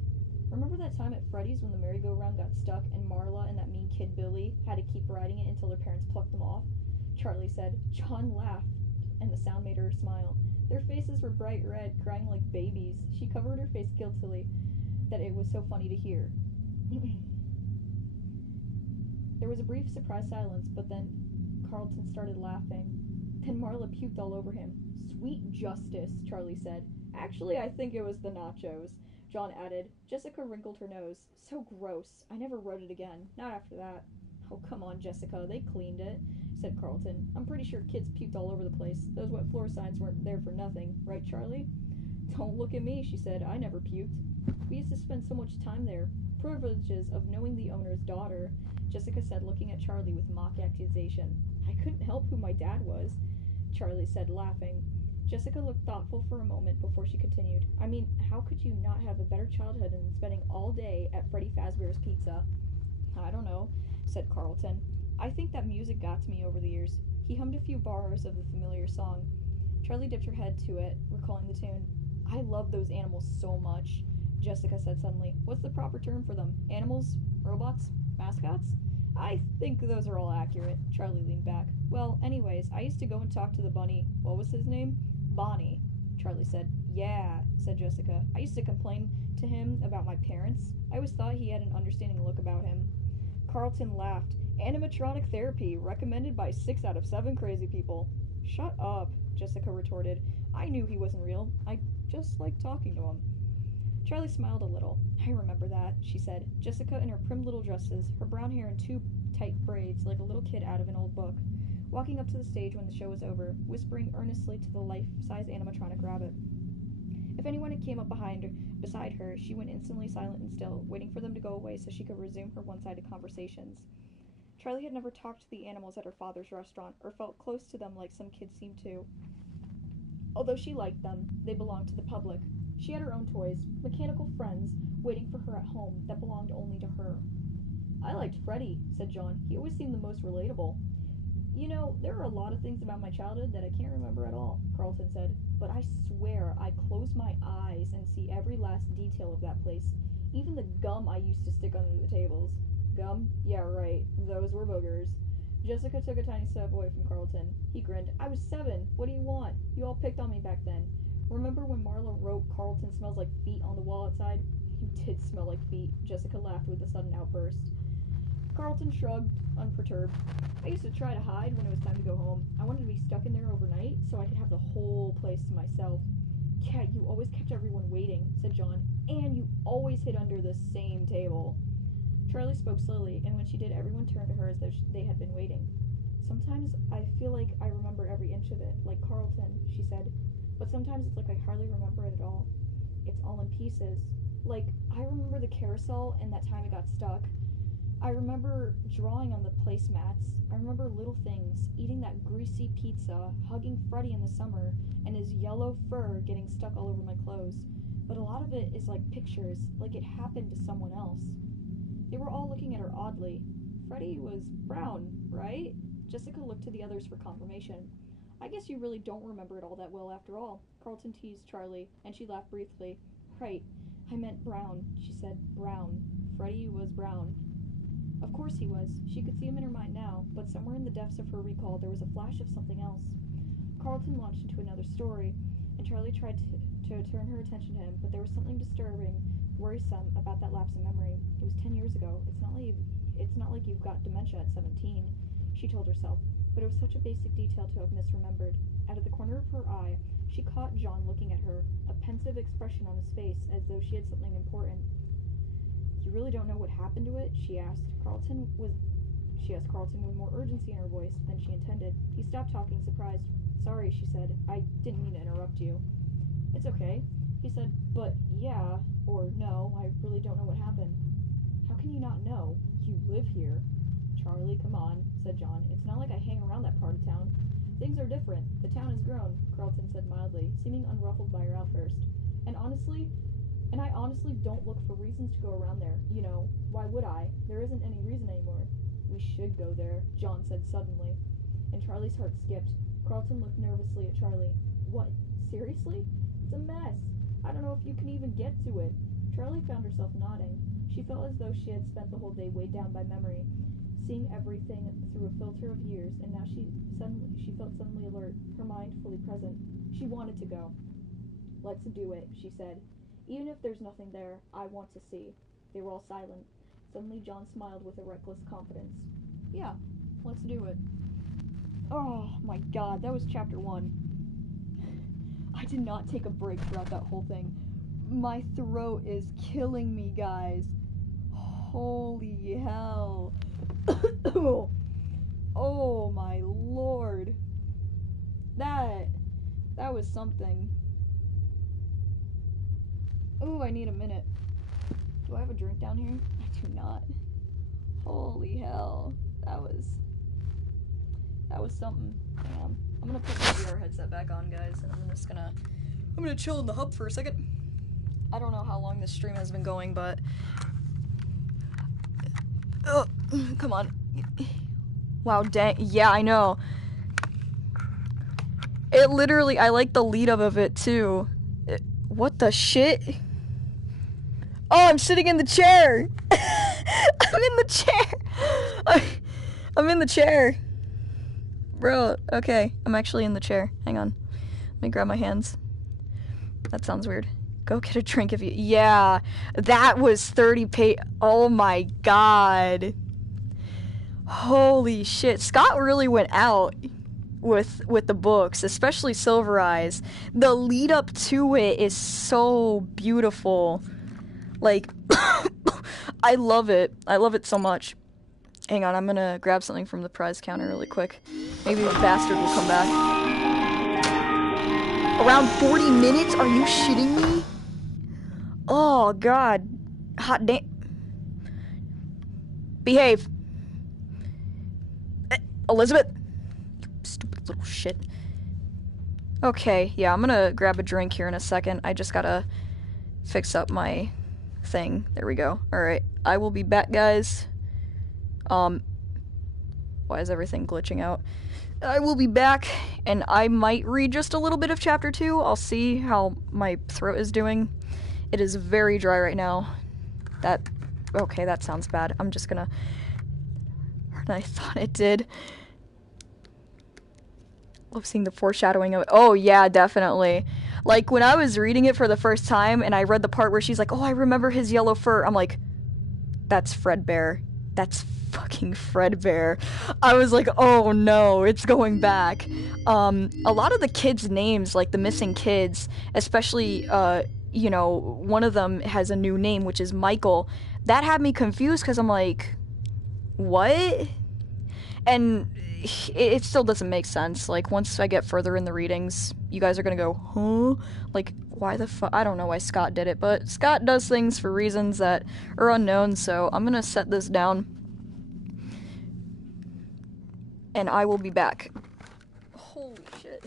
"Remember that time at Freddy's when the merry-go-round got stuck, and Marla and that mean kid Billy had to keep riding it until their parents plucked them off?" Charlie said. John laughed, and the sound made her smile. Their faces were bright red, crying like babies. She covered her face guiltily, that it was so funny to hear. There was a brief surprised silence, but then Carlton started laughing. Then Marla puked all over him. "Sweet justice," Charlie said. "Actually, I think it was the nachos," John added. Jessica wrinkled her nose. "So gross. I never wrote it again. Not after that." "Oh, come on, Jessica. They cleaned it," said Carlton. "I'm pretty sure kids puked all over the place. Those wet floor signs weren't there for nothing. Right, Charlie?" "Don't look at me," she said. "I never puked. We used to spend so much time there. Privileges of knowing the owner's daughter," Jessica said, looking at Charlie with mock accusation. "I couldn't help who my dad was. Charlie said, laughing. Jessica looked thoughtful for a moment before she continued. I mean, how could you not have a better childhood than spending all day at Freddy Fazbear's Pizza? I don't know, said Carlton. I think that music got to me over the years. He hummed a few bars of the familiar song. Charlie dipped her head to it, recalling the tune. I love those animals so much, Jessica said suddenly. What's the proper term for them? Animals? Robots? Mascots? I think those are all accurate. Charlie leaned back. Well, anyways, I used to go and talk to the bunny. What was his name? Bonnie, Charlie said. Yeah, said Jessica. I used to complain to him about my parents. I always thought he had an understanding look about him. Carlton laughed. Animatronic therapy, recommended by 6 out of 7 crazy people. Shut up, Jessica retorted. I knew he wasn't real. I just liked talking to him. Charlie smiled a little. I remember that, she said. Jessica in her prim little dresses, her brown hair in 2 tight braids like a little kid out of an old book, walking up to the stage when the show was over, whispering earnestly to the life-size animatronic rabbit. If anyone came up beside her, she went instantly silent and still, waiting for them to go away so she could resume her one-sided conversations. Charlie had never talked to the animals at her father's restaurant, or felt close to them like some kids seemed to. Although she liked them, they belonged to the public. She had her own toys, mechanical friends, waiting for her at home that belonged only to her. I liked Freddy, said John. He always seemed the most relatable. You know, there are a lot of things about my childhood that I can't remember at all, Carlton said. But I swear I close my eyes and see every last detail of that place. Even the gum I used to stick under the tables. Gum? Yeah, right. Those were boogers. Jessica took a tiny step away from Carlton. He grinned. I was 7. What do you want? You all picked on me back then. Remember when Marla wrote Carlton smells like feet on the wall outside? You did smell like feet. Jessica laughed with a sudden outburst. Carlton shrugged, unperturbed. I used to try to hide when it was time to go home. I wanted to be stuck in there overnight so I could have the whole place to myself. Yeah, you always kept everyone waiting, said John. And you always hid under the same table. Charlie spoke slowly, and when she did, everyone turned to her as though they had been waiting. Sometimes I feel like I remember every inch of it, like Carlton, she said. But sometimes it's like I hardly remember it at all. It's all in pieces. Like, I remember the carousel and that time it got stuck. I remember drawing on the placemats. I remember little things, eating that greasy pizza, hugging Freddy in the summer, and his yellow fur getting stuck all over my clothes. But a lot of it is like pictures, like it happened to someone else. They were all looking at her oddly. Freddy was brown, right? Jessica looked to the others for confirmation. I guess you really don't remember it all that well after all, Carlton teased Charlie, and she laughed briefly. Right, I meant brown, she said. Brown. Freddy was brown. Of course he was. She could see him in her mind now, but somewhere in the depths of her recall there was a flash of something else. Carlton launched into another story, and Charlie tried to turn her attention to him, but there was something disturbing, worrisome about that lapse in memory. It was 10 years ago. It's not like you've got dementia at 17, she told herself, but it was such a basic detail to have misremembered. Out of the corner of her eye, she caught John looking at her, a pensive expression on his face, as though she had something important. You really don't know what happened to it? She asked Carlton with more urgency in her voice than she intended. He stopped talking, surprised. Sorry, she said. I didn't mean to interrupt you. It's okay, he said, but yeah, or no, I really don't know what happened. How can you not know? You live here. Charlie, come on, said John. It's not like I hang around that part of town. Things are different. The town has grown, Carlton said mildly, seeming unruffled by her outburst. And I honestly don't look for reasons to go around there. You know, why would I? There isn't any reason anymore. We should go there, John said suddenly. And Charlie's heart skipped. Carlton looked nervously at Charlie. What? Seriously? It's a mess. I don't know if you can even get to it. Charlie found herself nodding. She felt as though she had spent the whole day weighed down by memory, seeing everything through a filter of years, and now she felt suddenly alert, her mind fully present. She wanted to go. Let's do it, she said. Even if there's nothing there, I want to see. They were all silent. Suddenly John smiled with a reckless confidence. Yeah, let's do it. Oh my god, that was chapter 1. I did not take a break throughout that whole thing. My throat is killing me, guys. Holy hell. Oh my lord. That was something. Ooh, I need a minute. Do I have a drink down here? I do not. Holy hell. That was something. Damn. I'm gonna put my VR headset back on, guys, and I'm gonna chill in the hub for a second. I don't know how long this stream has been going, but come on. Wow, dang. Yeah, I know. It literally, I like the lead up of it too. What the shit? Oh, I'm sitting in the chair. I'm in the chair. I'm in the chair. Bro, okay. I'm actually in the chair. Hang on. Let me grab my hands. That sounds weird. Go get a drink if you... Yeah, that was 30 Oh my god. Holy shit. Scott really went out with the books, especially Silver Eyes. The lead up to it is so beautiful. Like, I love it. I love it so much. Hang on, I'm gonna grab something from the prize counter really quick. Maybe the bastard will come back. Around 40 minutes? Are you shitting me? Oh, God. Hot damn. Behave. Elizabeth. You stupid little shit. Okay, yeah, I'm gonna grab a drink here in a second. I just gotta fix up my thing. There we go. Alright, I will be back, guys. Why is everything glitching out? I will be back, and I might read just a little bit of chapter 2. I'll see how my throat is doing. It is very dry right now. Okay, that sounds bad. I'm just gonna... I thought it did. Love seeing the foreshadowing of it. Oh, yeah, definitely. Like, when I was reading it for the first time, and I read the part where she's like, oh, I remember his yellow fur, I'm like, that's Fredbear. That's fucking Fredbear. I was like, oh no, it's going back. A lot of the kids' names, like the missing kids, especially, you know, one of them has a new name, which is Michael. That had me confused, because I'm like, what? And it still doesn't make sense. Like, once I get further in the readings, you guys are gonna go, huh? Like, why the fuck? I don't know why Scott did it, but Scott does things for reasons that are unknown, so I'm gonna set this down. And I will be back. Holy shit.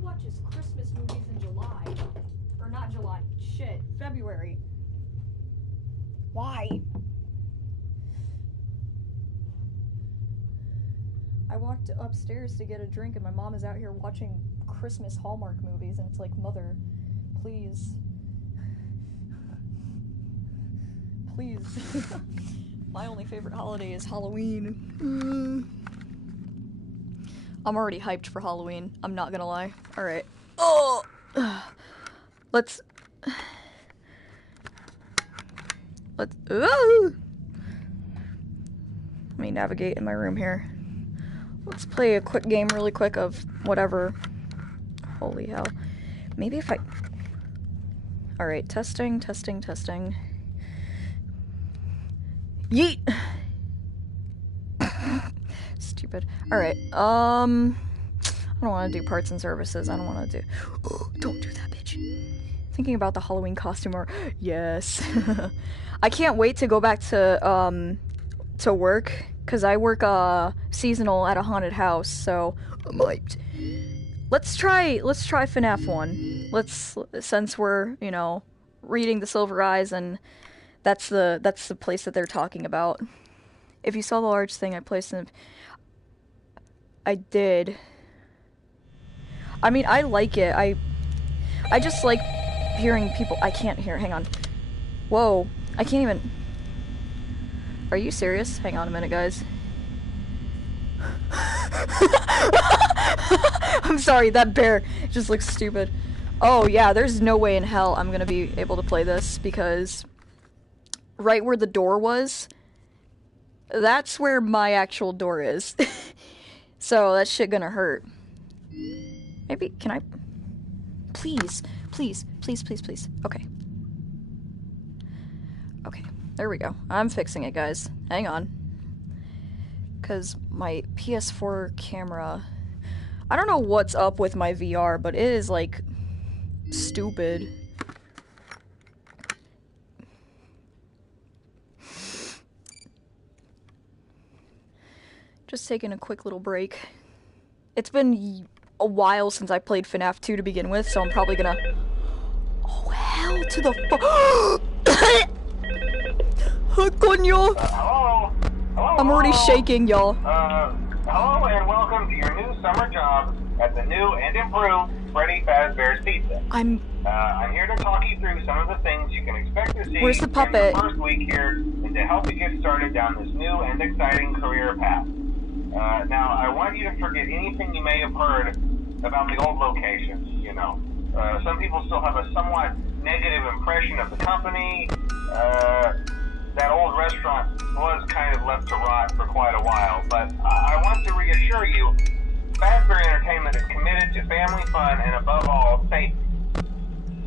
Watches Christmas movies in July. Or not July. Shit. February. Why? I walked upstairs to get a drink and my mom is out here watching Christmas Hallmark movies and it's like, mother, please. Please. My only favorite holiday is Halloween. I'm already hyped for Halloween. I'm not gonna lie. Alright. Oh! Let's... Ooh! Let me navigate in my room here. Let's play a quick game really quick of whatever. Holy hell. Maybe if I... Alright, testing. Yeet! Stupid. Alright, I don't want to do parts and services. I don't want to do... Oh, don't do that, bitch. Thinking about the Halloween costume or... Yes. I can't wait to go back to work, because I work, seasonal at a haunted house, so I'm hyped. Let's try FNAF 1. Since we're, you know, reading the Silver Eyes, and that's the place that they're talking about. If you saw the large thing I placed in... I did. I mean, I like it. I just like hearing people. I can't hear. Hang on. Whoa. I can't even. Are you serious? Hang on a minute, guys. I'm sorry, that bear just looks stupid. Oh yeah, there's no way in hell I'm gonna be able to play this because right where the door was, that's where my actual door is. So that shit gonna hurt. Maybe, can I? Please, please, please, please, please. Okay. Okay, there we go. I'm fixing it, guys. Hang on. Because my PS4 camera... I don't know what's up with my VR, but it is, like, stupid. Just taking a quick little break. It's been a while since I played FNAF 2 to begin with, so I'm probably gonna... Oh, hell to the Coño! Hello? Hello? I'm already shaking, y'all. Hello and welcome to your new summer job at the new and improved Freddy Fazbear's Pizza. I'm here to talk you through some of the things you can expect to see Where's the puppet? in your first week here and to help you get started down this new and exciting career path. Now, I want you to forget anything you may have heard about the old location, you know. Some people still have a somewhat negative impression of the company. That old restaurant was kind of left to rot for quite a while, but I want to reassure you, Fazbear Entertainment is committed to family fun and above all, safety.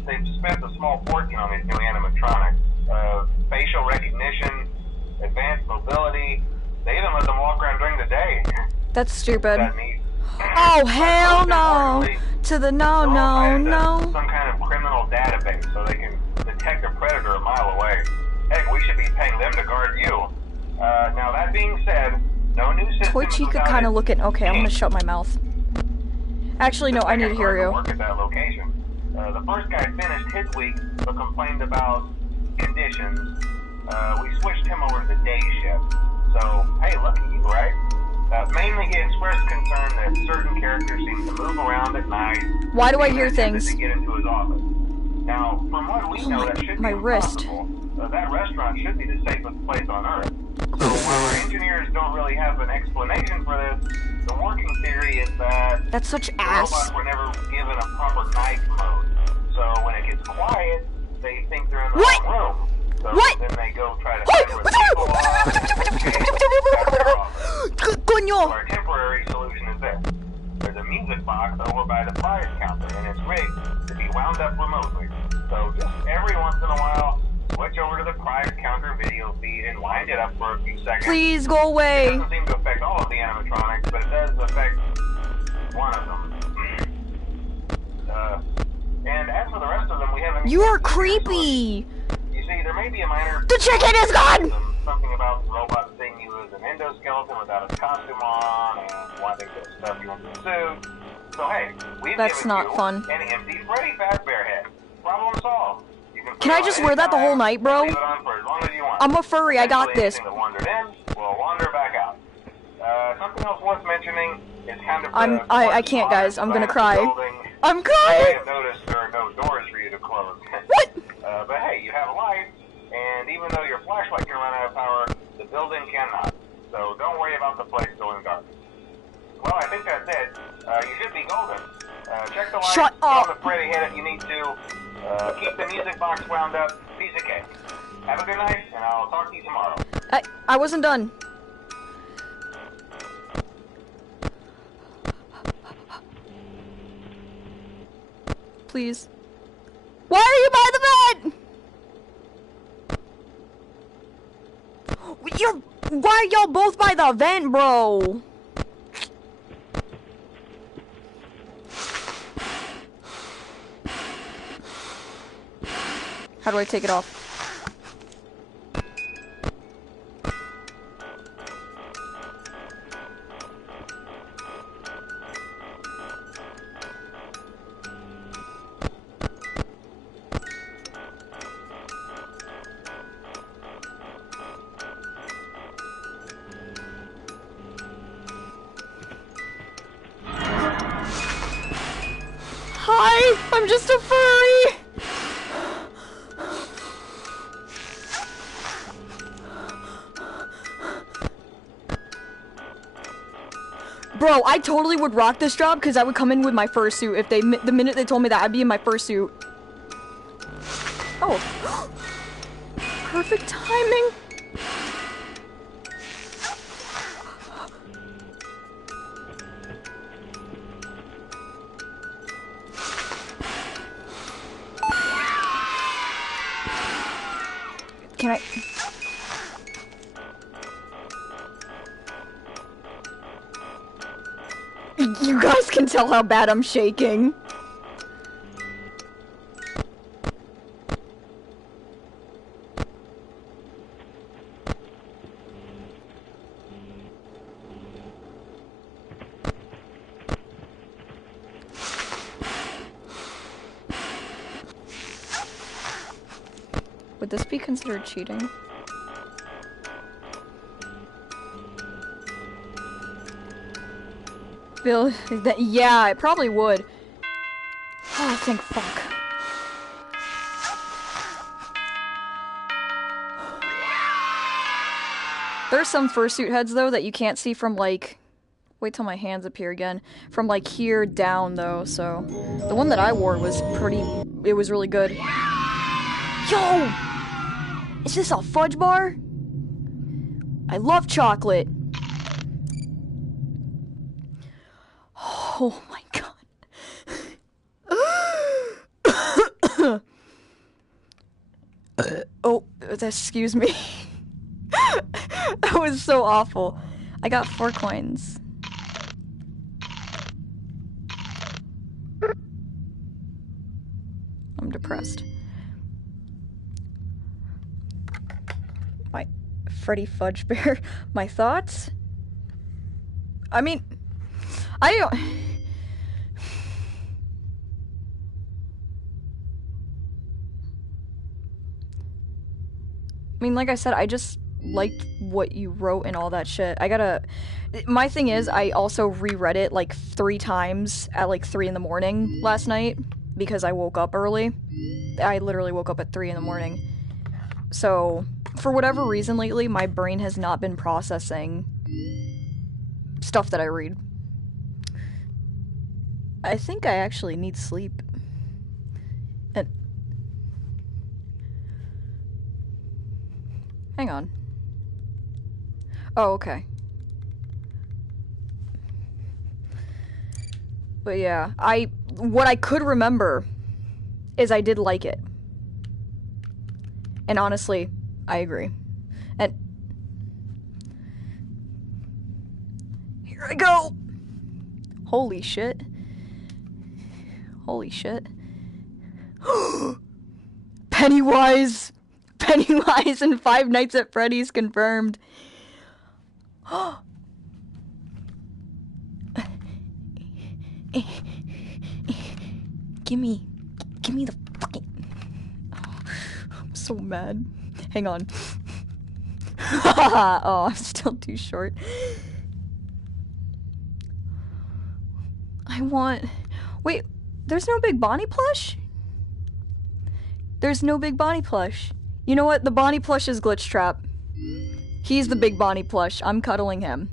They've spent a small fortune on these new animatronics. Facial recognition, advanced mobility, they even let them walk around during the day. That's stupid. That neat. Oh, hell no! To the no. Some kind of criminal database so they can detect a predator a mile away. Heck, we should be paying them to guard you. Now that being said, no new systems. Toy Chica kind of looking. Okay, I'm gonna shut my mouth. Actually, no, I need to hear you. Work at that location. The first guy finished his week, but complained about conditions. We switched him over to the day shift. So, hey, lucky you, right? Mainly he expressed concern that certain characters seem to move around at night. Why do I hear things? To get into his office. Now, from what we know, that should be wrist. impossible. That restaurant should be the safest place on Earth. So while our engineers don't really have an explanation for this, the working theory is that that's such the ass. robots were never given a proper night mode. So when it gets quiet, they think they're in the wrong room. So then they go try to find where the people are. Coño! So our temporary solution is this. There's a music box over by the prize counter, and it's rigged to be wound up remotely. So just every once in a while, switch over to the prize counter video feed and wind it up for a few seconds. Please go away. It doesn't seem to affect all of the animatronics, but it does affect one of them. And as for the rest of them, we haven't... You are creepy! You see, there may be a minor... The chicken is gone! Something about the robot seeing you as an endoskeleton without his costume on, and wanting to stuff you into the suit. So hey, we've That's given not you fun. an empty Freddy Fazbear head. Problem solved. Can I just wear that the whole night, bro? Leave it on for as long as you want. I'm a furry, I got this. Anything that wandered in will wander back out. Something else worth mentioning is kind of I can't, guys. I'm gonna cry. I'm crying! You may have noticed there are no doors for you to close. What? But hey, you have a light, and even though your flashlight can run out of power, the building cannot. So don't worry about the place going dark. Well, I think that's it. You should be golden. Check the lights. Shut up! Throw the Freddy head if you need to. Keep the music box wound up. Piece of cake. Have a good night, and I'll talk to you tomorrow. I wasn't done. Please. Why are you by the vent? Why are y'all both by the vent, bro? How do I take it off? Hi! I'm just a furry! Bro, I totally would rock this job because I would come in with my fursuit if the minute they told me that, I'd be in my fursuit. Oh. Perfect timing. Can I... You guys can tell how bad I'm shaking. Would this be considered cheating? Bill, yeah, it probably would. Oh, thank fuck. There's some fursuit heads, though, that you can't see from, like... Wait till my hands appear again. From, like, here down, though, so... The one that I wore was pretty... It was really good. Yo! Is this a fudge bar? I love chocolate. Oh my god. Oh, excuse me. That was so awful. I got 4 coins. I'm depressed. My Freddy Fudge Bear. My thoughts? I mean, I don't... I mean, like I said, I just liked what you wrote and all that shit. My thing is, I also reread it like 3 times at like 3 in the morning last night because I woke up early. I literally woke up at 3 in the morning. So, for whatever reason lately, my brain has not been processing stuff that I read. I think I actually need sleep. And hang on. Oh, okay. But yeah, what I could remember is I did like it. And honestly, I agree. And here I go! Holy shit. Holy shit. Pennywise! Pennywise and Five Nights at Freddy's confirmed. Gimme the fucking... I'm so mad. Hang on. Oh, I'm still too short. I want... Wait, there's no Big Bonnie plush? There's no Big Bonnie plush. You know what? The Bonnie plush is Glitch Trap. He's the Big Bonnie plush. I'm cuddling him.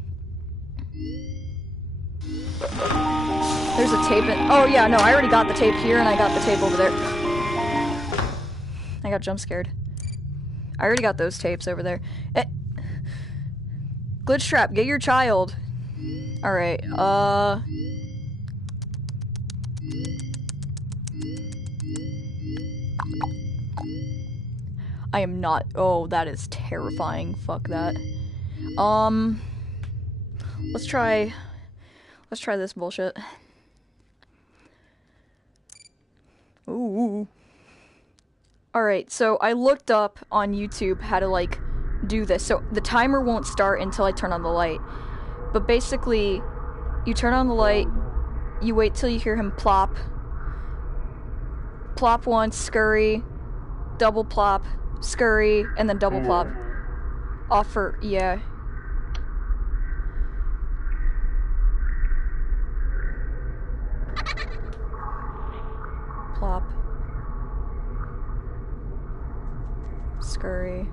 There's a tape in... Oh, yeah, no, I already got the tape here, and I got the tape over there. I got jump scared. I already got those tapes over there. Glitch Trap, get your child. Alright, I am not... Oh, that is terrifying. Fuck that. Let's try this bullshit. Ooh. Alright, so I looked up on YouTube how to, like, do this. So the timer won't start until I turn on the light. But basically, you turn on the light, you wait till you hear him plop. Plop once, scurry, double plop, scurry, and then double plop. Offer, yeah. Scurry.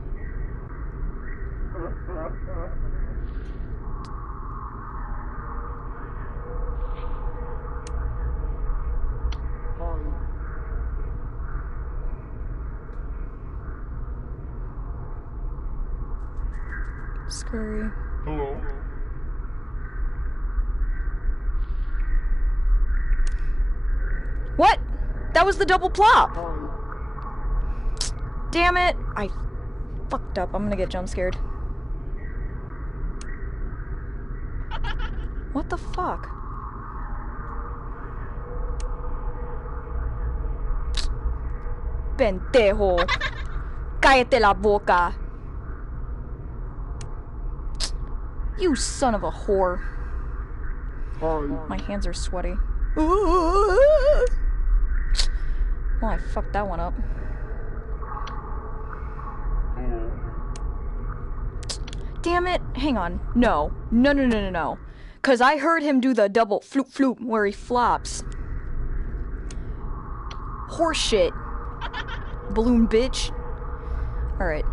Scurry. Hello. What? That was the double plop! Damn it! I fucked up. I'm gonna get jump scared. What the fuck? Pendejo. Cállate la boca. You son of a whore. My hands are sweaty. Well, I fucked that one up. Damn it. Hang on. No. No. Because I heard him do the double floop floop where he flops. Horseshit. Balloon bitch. Alright.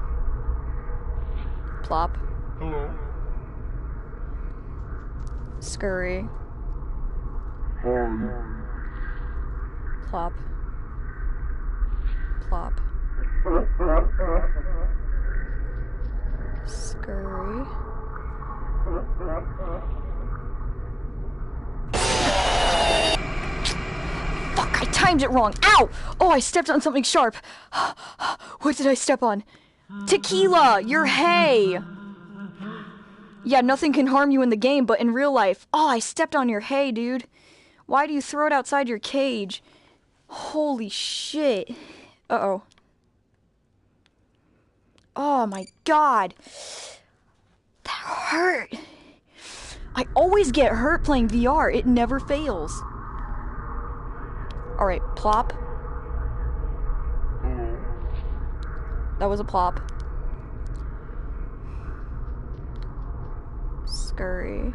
Plop. Hello. Scurry. Plop. Plop. Scurry. Fuck, I timed it wrong. Ow! Oh, I stepped on something sharp. What did I step on? Tequila! Your hay! Yeah, nothing can harm you in the game, but in real life. Oh, I stepped on your hay, dude. Why do you throw it outside your cage? Holy shit. Uh-oh. Oh my god. That hurt. I always get hurt playing VR. It never fails. Alright, plop. That was a plop. Scurry.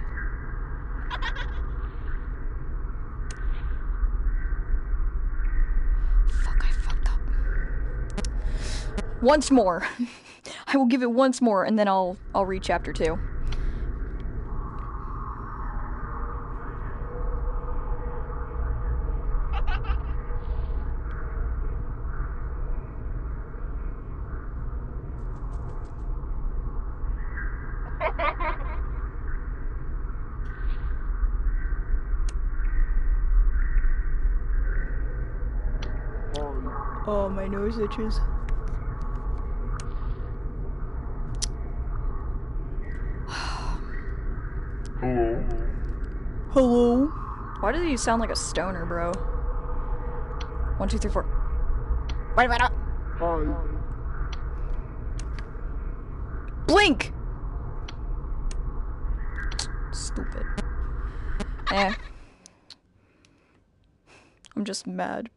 Fuck, I fucked up. Once more. I will give it once more and then I'll read chapter 2. Oh, my nose itches. Hello. Hello? Why do you sound like a stoner, bro? 1, 2, 3, 4. Wait up! Hi. Blink! Stupid. Eh. I'm just mad.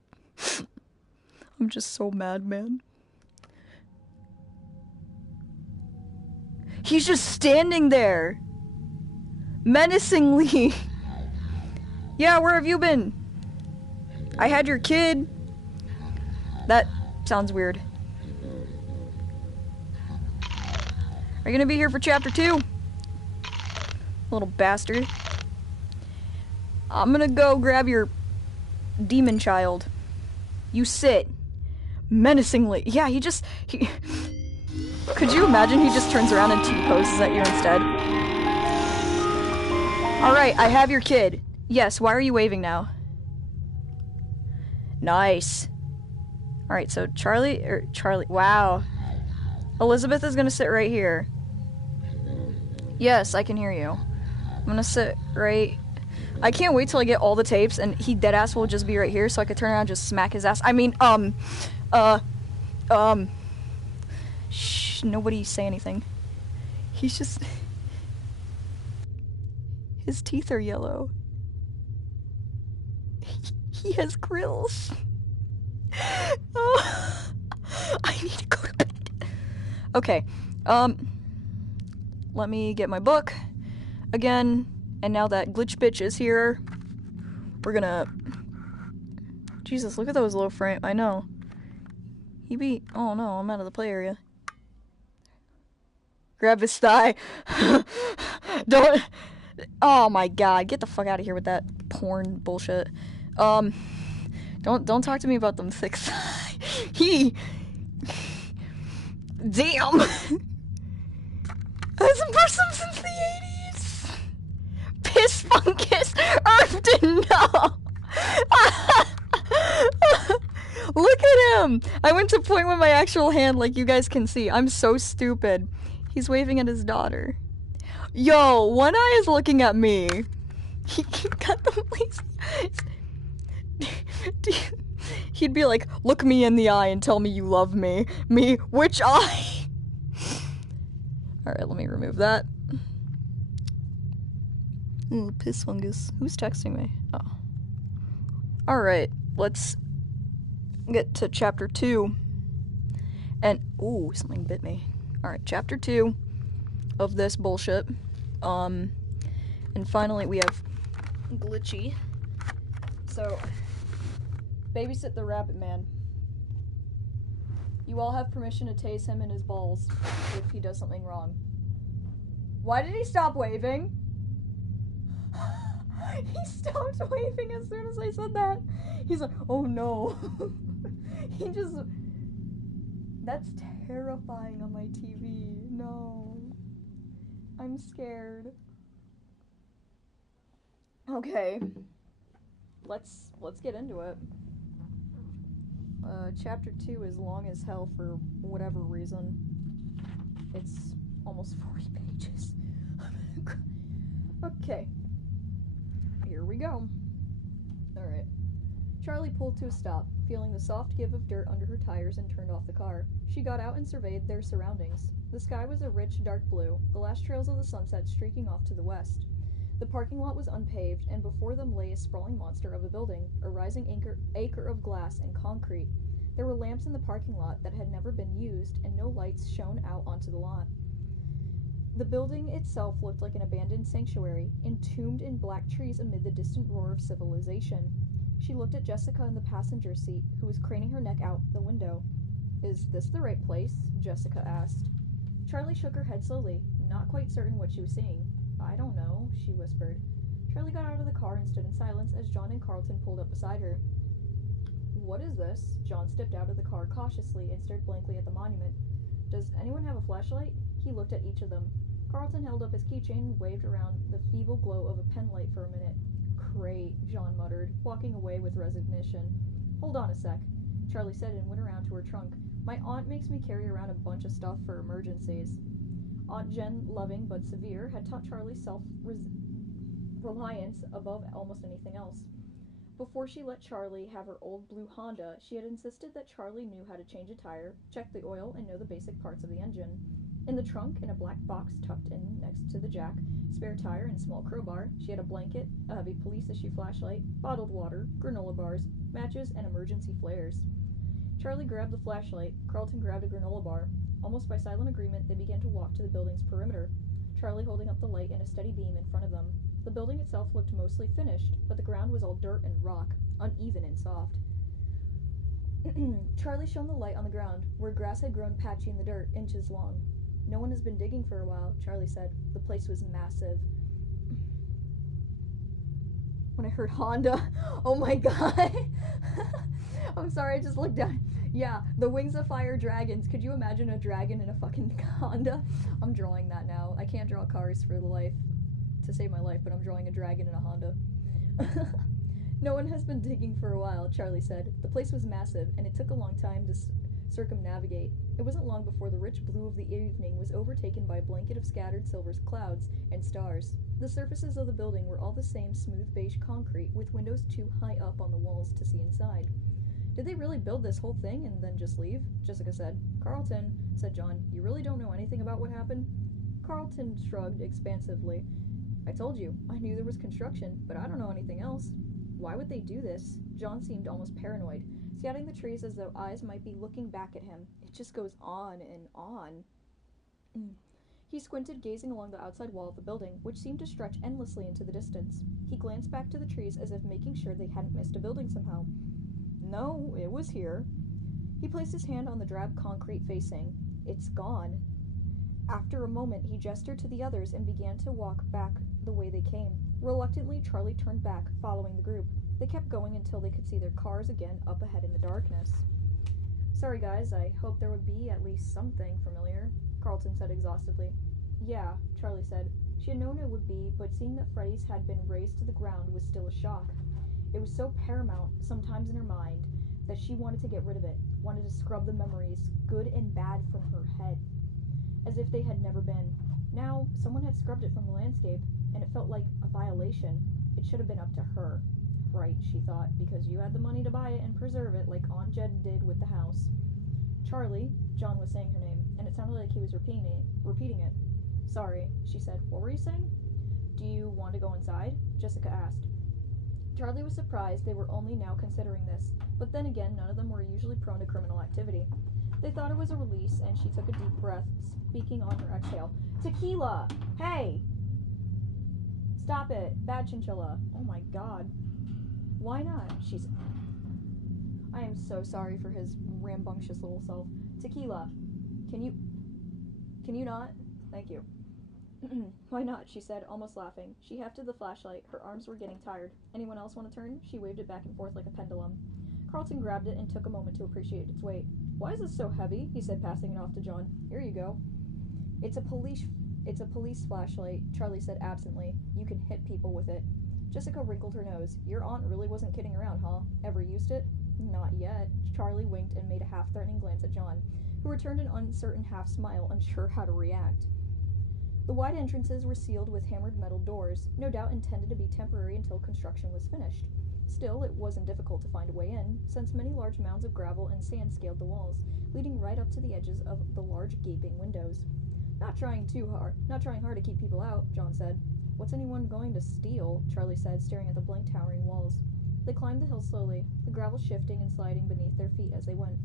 I'm just so mad, man. He's just standing there! Menacingly! Yeah, where have you been? I had your kid. That sounds weird. Are you gonna be here for chapter 2? Little bastard. I'm gonna go grab your demon child. You sit. Menacingly. Yeah, he... Could you imagine he just turns around and T-poses at you instead? Alright, I have your kid. Yes, why are you waving now? Nice. Alright, so Charlie... Wow. Elizabeth is gonna sit right here. Yes, I can hear you. I'm gonna sit right... I can't wait till I get all the tapes and he deadass will just be right here so I could turn around and just smack his ass. I mean, shh, nobody say anything. He's just... His teeth are yellow. He has grills. Oh, I need to go to bed. Okay, let me get my book again, and now that glitch bitch is here, we're gonna... Jesus, look at those low frame. I know. Oh no, I'm out of the play area. Grab his thigh. Don't. Oh my god, get the fuck out of here with that porn bullshit. Don't talk to me about them thick thigh. Damn. Hasn't brushed them since the 80s. Piss fungus. Earth didn't know. Look at him. I went to point with my actual hand like you guys can see. I'm so stupid. He's waving at his daughter. Yo, one eye is looking at me. He got the lazy. He'd be like, look me in the eye and tell me you love me. Me, which eye? Alright, let me remove that. Ooh, piss fungus. Who's texting me? Oh. Alright, let's get to chapter 2. And, ooh, something bit me. Alright, chapter 2 of this bullshit. And finally we have Glitchy. So, babysit the rabbit man. You all have permission to tase him in his balls if he does something wrong. Why did he stop waving? He stopped waving as soon as I said that. He's like, oh no. He just... That's terrifying on my TV. No. I'm scared. Okay. Let's get into it. Chapter 2 is long as hell for whatever reason. It's almost 40 pages. Okay. Here we go. Alright. Charlie pulled to a stop, feeling the soft give of dirt under her tires, and turned off the car. She got out and surveyed their surroundings. The sky was a rich, dark blue, the last trails of the sunset streaking off to the west. The parking lot was unpaved, and before them lay a sprawling monster of a building, a rising acre of glass and concrete. There were lamps in the parking lot that had never been used, and no lights shone out onto the lot. The building itself looked like an abandoned sanctuary, entombed in black trees amid the distant roar of civilization. She looked at Jessica in the passenger seat, who was craning her neck out the window. Is this the right place? Jessica asked. Charlie shook her head slowly, not quite certain what she was seeing. I don't know, she whispered. Charlie got out of the car and stood in silence as John and Carlton pulled up beside her. What is this? John stepped out of the car cautiously and stared blankly at the monument. Does anyone have a flashlight? He looked at each of them. Carlton held up his keychain and waved around the feeble glow of a pen light for a minute. Great, John muttered, walking away with resignation. Hold on a sec, Charlie said and went around to her trunk. My aunt makes me carry around a bunch of stuff for emergencies. Aunt Jen, loving but severe, had taught Charlie self-reliance above almost anything else. Before she let Charlie have her old blue Honda, she had insisted that Charlie knew how to change a tire, check the oil, and know the basic parts of the engine. In the trunk, in a black box tucked in next to the jack, spare tire and small crowbar, she had a blanket, a heavy police-issue flashlight, bottled water, granola bars, matches, and emergency flares. Charlie grabbed the flashlight, Carlton grabbed a granola bar. Almost by silent agreement, they began to walk to the building's perimeter, Charlie holding up the light in a steady beam in front of them. The building itself looked mostly finished, but the ground was all dirt and rock, uneven and soft. Charlie shone the light on the ground, where grass had grown patchy in the dirt, inches long. No one has been digging for a while, Charlie said. The place was massive. When I heard Honda, oh my god. I'm sorry, I just looked down. Yeah, the Wings of Fire dragons. Could you imagine a dragon in a fucking Honda? I'm drawing that now. I can't draw cars for the life, to save my life, but I'm drawing a dragon in a Honda. No one has been digging for a while, Charlie said. The place was massive, and it took a long time to circumnavigate. It wasn't long before the rich blue of the evening was overtaken by a blanket of scattered silver clouds and stars. The surfaces of the building were all the same smooth beige concrete, with windows too high up on the walls to see inside. Did they really build this whole thing and then just leave? Jessica said. Carlton, said John, you really don't know anything about what happened? Carlton shrugged expansively. I told you, I knew there was construction, but I don't know anything else. Why would they do this? John seemed almost paranoid, scouting the trees as though eyes might be looking back at him. It just goes on and on. He squinted, gazing along the outside wall of the building, which seemed to stretch endlessly into the distance. He glanced back to the trees as if making sure they hadn't missed a building somehow. No, it was here. He placed his hand on the drab concrete facing. It's gone. After a moment, he gestured to the others and began to walk back the way they came. Reluctantly, Charlie turned back, following the group. They kept going until they could see their cars again up ahead in the darkness. "Sorry, guys, I hoped there would be at least something familiar," Carlton said exhaustedly. "Yeah," Charlie said. She had known it would be, but seeing that Freddy's had been razed to the ground was still a shock. It was so paramount, sometimes in her mind, that she wanted to get rid of it, wanted to scrub the memories, good and bad, from her head, as if they had never been. Now, someone had scrubbed it from the landscape, and it felt like a violation. It should have been up to her. Right, she thought, because you had the money to buy it and preserve it like Aunt Jed did with the house. "Charlie," John was saying her name, and it sounded like he was repeating it. "Sorry," she said. "What were you saying?" "Do you want to go inside?" Jessica asked. Charlie was surprised they were only now considering this, but then again, none of them were usually prone to criminal activity. They thought it was a release, and she took a deep breath, speaking on her exhale. "Tequila! Hey! Stop it! Bad chinchilla! Oh my god. Why not?" she said. I am so sorry for his rambunctious little self. "Tequila! Can you not? Thank you." "Why not?" she said, almost laughing. She hefted the flashlight. Her arms were getting tired. "Anyone else want to turn?" She waved it back and forth like a pendulum. Carlton grabbed it and took a moment to appreciate its weight. "Why is this so heavy?" he said, passing it off to John. "Here you go." It's a police flashlight," Charlie said absently. "You can hit people with it." Jessica wrinkled her nose. "Your aunt really wasn't kidding around, huh? Ever used it?" "Not yet." Charlie winked and made a half-threatening glance at John, who returned an uncertain half-smile, unsure how to react. The wide entrances were sealed with hammered metal doors, no doubt intended to be temporary until construction was finished. Still, it wasn't difficult to find a way in, since many large mounds of gravel and sand scaled the walls, leading right up to the edges of the large gaping windows. Not trying hard to keep people out," John said. "What's anyone going to steal?" Charlie said, staring at the blank towering walls. They climbed the hill slowly, the gravel shifting and sliding beneath their feet as they went.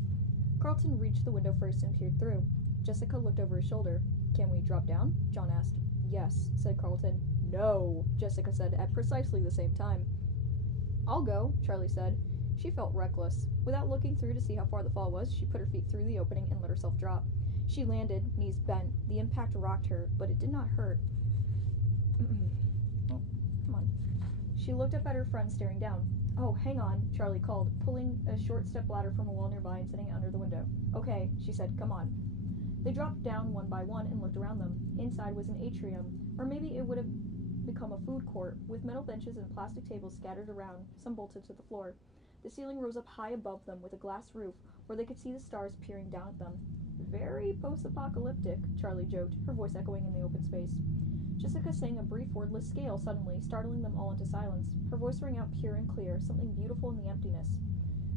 Carlton reached the window first and peered through. Jessica looked over his shoulder. "Can we drop down?" John asked. "Yes," said Carlton. "No," Jessica said at precisely the same time. "I'll go," Charlie said. She felt reckless. Without looking through to see how far the fall was, she put her feet through the opening and let herself drop. She landed, knees bent. The impact rocked her, but it did not hurt. Oh, come on. She looked up at her friend staring down. "Oh, hang on," Charlie called, pulling a short step ladder from a wall nearby and sitting under the window. "Okay," she said, "come on." They dropped down one by one and looked around them. Inside was an atrium, or maybe it would have become a food court, with metal benches and plastic tables scattered around, some bolted to the floor. The ceiling rose up high above them with a glass roof, where they could see the stars peering down at them. "Very post-apocalyptic," Charlie joked, her voice echoing in the open space. Jessica sang a brief wordless scale suddenly, startling them all into silence. Her voice rang out pure and clear, something beautiful in the emptiness.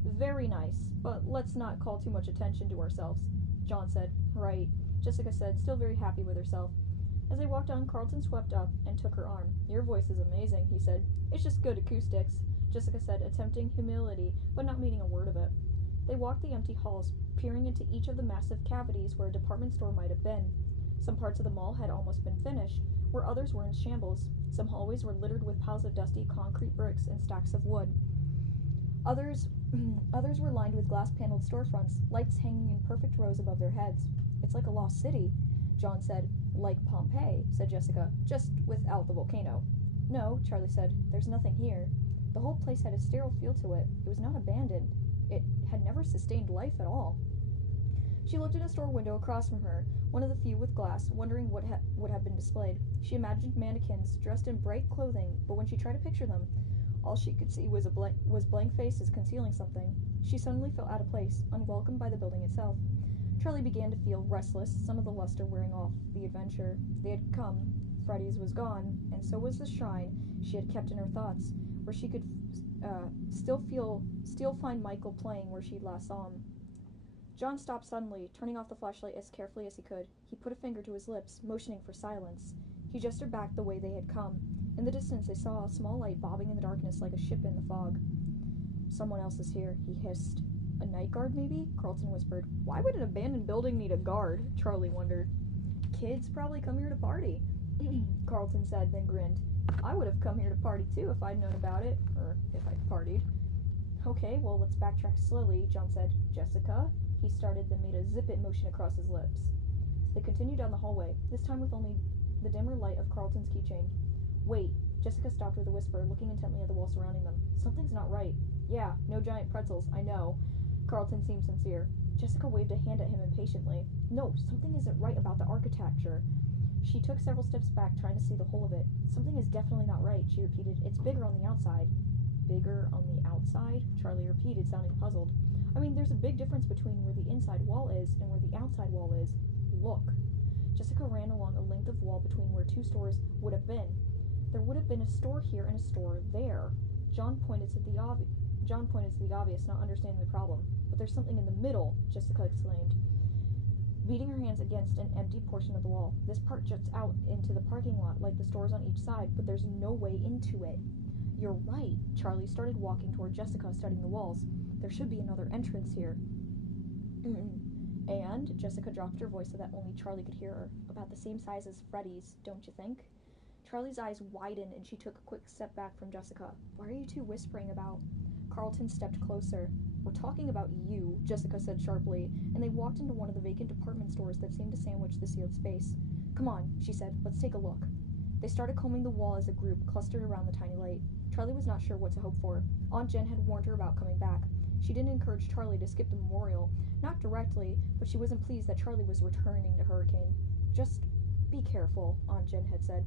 "Very nice, but let's not call too much attention to ourselves," John said. "Right," Jessica said, still very happy with herself. As they walked on, Carlton swept up and took her arm. "Your voice is amazing," he said. "It's just good acoustics," Jessica said, attempting humility, but not meaning a word of it. They walked the empty halls, peering into each of the massive cavities where a department store might have been. Some parts of the mall had almost been finished, where others were in shambles. Some hallways were littered with piles of dusty concrete bricks and stacks of wood. Others were lined with glass-paneled storefronts, lights hanging in perfect rows above their heads. "It's like a lost city," John said. "Like Pompeii," said Jessica, "just without the volcano." "No," Charlie said, "there's nothing here." The whole place had a sterile feel to it. It was not abandoned. It had never sustained life at all. She looked at a store window across from her, one of the few with glass, wondering what would have been displayed. She imagined mannequins dressed in bright clothing, but when she tried to picture them, all she could see was blank faces concealing something. She suddenly felt out of place, unwelcomed by the building itself. Charlie began to feel restless, some of the luster wearing off the adventure. They had come. Freddy's was gone, and so was the shrine she had kept in her thoughts, where she could still find Michael playing where she last saw him. John stopped suddenly, turning off the flashlight as carefully as he could. He put a finger to his lips, motioning for silence. He gestured back the way they had come. In the distance they saw a small light bobbing in the darkness like a ship in the fog. "Someone else is here," he hissed. "A night guard, maybe?" Carlton whispered. "Why would an abandoned building need a guard?" Charlie wondered. "Kids probably come here to party," Carlton said, then grinned. "I would have come here to party too if I'd known about it, or if I'd partied." "Okay, well, let's backtrack slowly," John said. "Jessica?" He started, then made a zip-it motion across his lips. They continued down the hallway, this time with only the dimmer light of Carlton's keychain. Wait, Jessica stopped with a whisper, looking intently at the wall surrounding them. Something's not right. Yeah, no giant pretzels, I know. Carlton seemed sincere. Jessica waved a hand at him impatiently. No, something isn't right about the architecture. She took several steps back, trying to see the whole of it. Something is definitely not right, she repeated. It's bigger on the outside. Bigger on the outside? Charlie repeated, sounding puzzled. I mean, there's a big difference between where the inside wall is and where the outside wall is. Look. Jessica ran along a length of wall between where two stores would have been. There would have been a store here and a store there. John pointed to the obvious, not understanding the problem. But there's something in the middle, Jessica exclaimed, beating her hands against an empty portion of the wall. This part juts out into the parking lot like the stores on each side, but there's no way into it. You're right. Charlie started walking toward Jessica, studying the walls. There should be another entrance here. And Jessica dropped her voice so that only Charlie could hear her. About the same size as Freddy's, don't you think? Charlie's eyes widened and she took a quick step back from Jessica. What are you two whispering about? Carlton stepped closer. We're talking about you, Jessica said sharply, and they walked into one of the vacant department stores that seemed to sandwich the sealed space. Come on, she said, let's take a look. They started combing the wall as a group clustered around the tiny light. Charlie was not sure what to hope for. Aunt Jen had warned her about coming back. She didn't encourage Charlie to skip the memorial, not directly, but she wasn't pleased that Charlie was returning to Hurricane. Just be careful, Aunt Jen had said.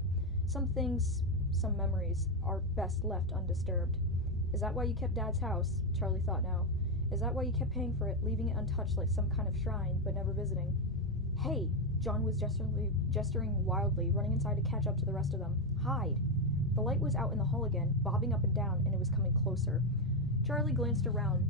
Some things, some memories, are best left undisturbed. Is that why you kept Dad's house? Charlie thought now. Is that why you kept paying for it, leaving it untouched like some kind of shrine, but never visiting? Hey! John was gesturing wildly, running inside to catch up to the rest of them. Hide! The light was out in the hall again, bobbing up and down, and it was coming closer. Charlie glanced around.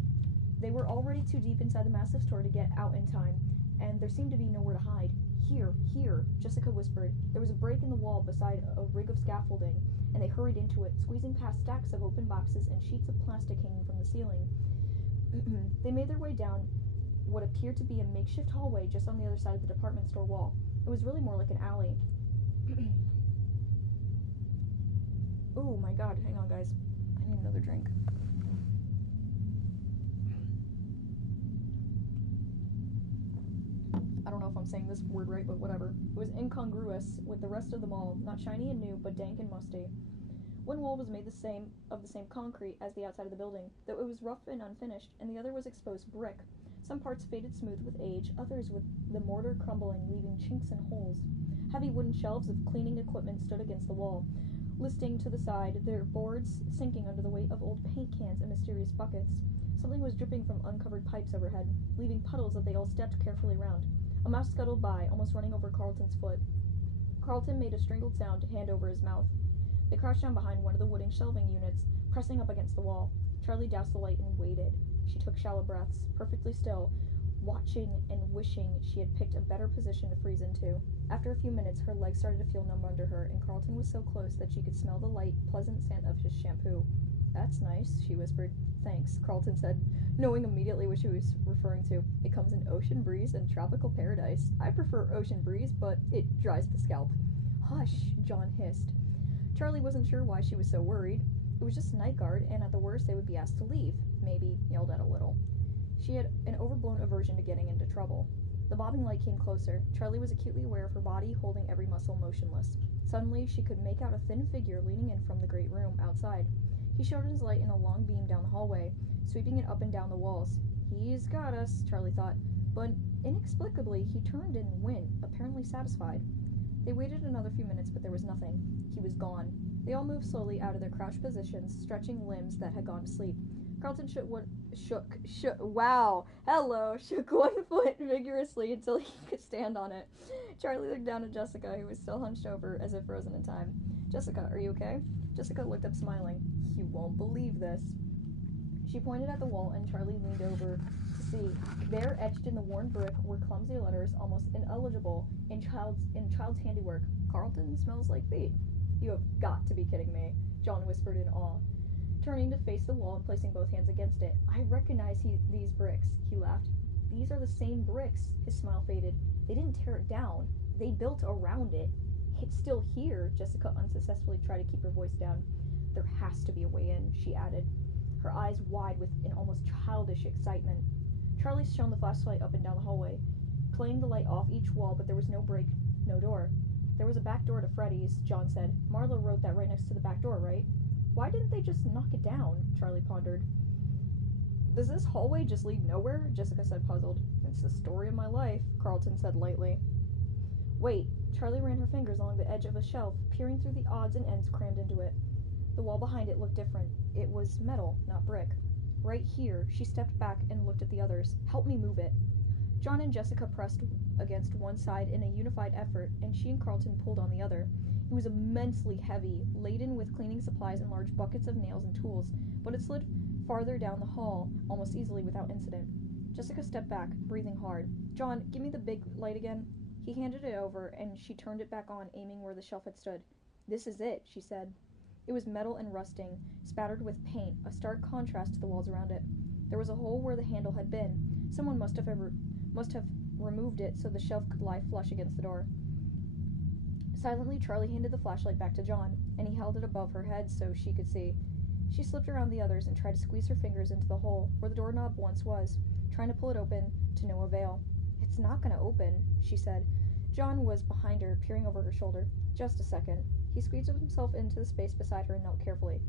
They were already too deep inside the massive store to get out in time, and there seemed to be nowhere to hide. Here, Jessica whispered. There was a break in the wall beside a rig of scaffolding, and they hurried into it, squeezing past stacks of open boxes and sheets of plastic hanging from the ceiling. They made their way down what appeared to be a makeshift hallway just on the other side of the department store wall. It was really more like an alley. Oh my god, hang on guys. I need another drink. I don't know if I'm saying this word right, but whatever. It was incongruous with the rest of the mall, not shiny and new, but dank and musty. One wall was made of the same concrete as the outside of the building, though it was rough and unfinished, and the other was exposed brick. Some parts faded smooth with age, others with the mortar crumbling, leaving chinks and holes. Heavy wooden shelves of cleaning equipment stood against the wall, listing to the side, their boards sinking under the weight of old paint cans and mysterious buckets. Something was dripping from uncovered pipes overhead, leaving puddles that they all stepped carefully around. A mouse scuttled by, almost running over Carlton's foot. Carlton made a strangled sound, hand over his mouth. They crouched down behind one of the wooden shelving units, pressing up against the wall. Charlie doused the light and waited. She took shallow breaths, perfectly still, watching and wishing she had picked a better position to freeze into. After a few minutes, her legs started to feel numb under her, and Carlton was so close that she could smell the light, pleasant scent of his shampoo. That's nice, she whispered. Thanks, Carlton said, knowing immediately what she was referring to. It comes in ocean breeze and tropical paradise. I prefer ocean breeze, but it dries the scalp. Hush, John hissed. Charlie wasn't sure why she was so worried. It was just night guard, and at the worst they would be asked to leave. Maybe yelled at a little. She had an overblown aversion to getting into trouble. The bobbing light came closer. Charlie was acutely aware of her body holding every muscle motionless. Suddenly, she could make out a thin figure leaning in from the great room outside. He showed his light in a long beam down the hallway, sweeping it up and down the walls. He's got us, Charlie thought, but inexplicably he turned and went, apparently satisfied. They waited another few minutes, but there was nothing. He was gone. They all moved slowly out of their crouched positions, stretching limbs that had gone to sleep. Carlton shook one foot vigorously until he could stand on it. Charlie looked down at Jessica, who was still hunched over, as if frozen in time. Jessica, are you okay? Jessica looked up, smiling. You won't believe this. She pointed at the wall, and Charlie leaned over to see. There, etched in the worn brick, were clumsy letters, almost illegible, in child's handiwork. Carlton smells like feet. You have got to be kidding me, John whispered in awe, turning to face the wall and placing both hands against it. I recognize these bricks, he laughed. These are the same bricks. His smile faded. They didn't tear it down. They built around it. It's still here, Jessica unsuccessfully tried to keep her voice down. There has to be a way in, she added, her eyes wide with an almost childish excitement. Charlie shone the flashlight up and down the hallway. flamed the light off each wall, but there was no break, no door. There was a back door to Freddy's, John said. Marlo wrote that right next to the back door, right? Why didn't they just knock it down? Charlie pondered. Does this hallway just lead nowhere? Jessica said, puzzled. It's the story of my life, Carlton said lightly. Wait, Charlie ran her fingers along the edge of a shelf, peering through the odds and ends crammed into it. The wall behind it looked different. It was metal, not brick. Right here, she stepped back and looked at the others. Help me move it. John and Jessica pressed against one side in a unified effort, and she and Carlton pulled on the other. It was immensely heavy, laden with cleaning supplies and large buckets of nails and tools, but it slid farther down the hall almost easily without incident. Jessica stepped back, breathing hard. John, give me the big light again. He handed it over, and she turned it back on, aiming where the shelf had stood. This is it, she said. It was metal and rusting, spattered with paint, a stark contrast to the walls around it. There was a hole where the handle had been. Someone must have removed it so the shelf could lie flush against the door. Silently, Charlie handed the flashlight back to John, and he held it above her head so she could see. She slipped around the others and tried to squeeze her fingers into the hole where the doorknob once was, trying to pull it open to no avail. It's not going to open, she said. John was behind her, peering over her shoulder. Just a second. He squeezed himself into the space beside her and knelt carefully.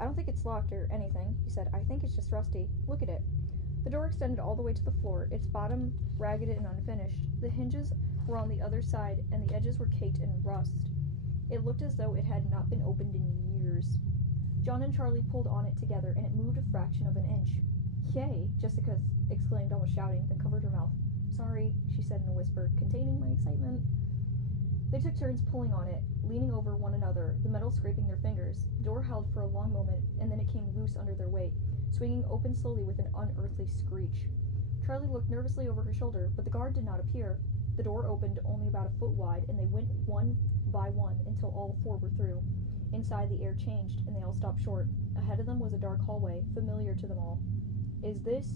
I don't think it's locked or anything, he said. I think it's just rusty. Look at it. The door extended all the way to the floor, its bottom ragged and unfinished. The hinges were on the other side, and the edges were caked in rust. It looked as though it had not been opened in years. John and Charlie pulled on it together, and it moved a fraction of an inch. Yay! Jessica exclaimed, almost shouting, then covered her mouth. Sorry, she said in a whisper, containing my excitement. They took turns pulling on it, leaning over one another, the metal scraping their fingers. The door held for a long moment, and then it came loose under their weight, swinging open slowly with an unearthly screech. Charlie looked nervously over her shoulder, but the guard did not appear. The door opened only about a foot wide, and they went one by one until all four were through. Inside, the air changed, and they all stopped short. Ahead of them was a dark hallway, familiar to them all. Is this?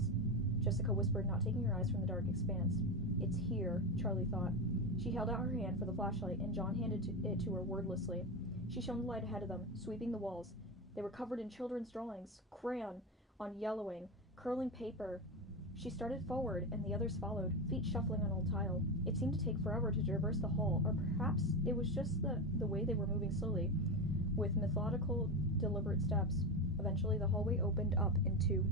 Jessica whispered, not taking her eyes from the dark expanse. It's here, Charlie thought. She held out her hand for the flashlight, and John handed it to her wordlessly. She shone the light ahead of them, sweeping the walls. They were covered in children's drawings, crayon on yellowing, curling paper. She started forward, and the others followed, feet shuffling on old tile. It seemed to take forever to traverse the hall, or perhaps it was just the way they were moving slowly, with methodical, deliberate steps. Eventually, the hallway opened up into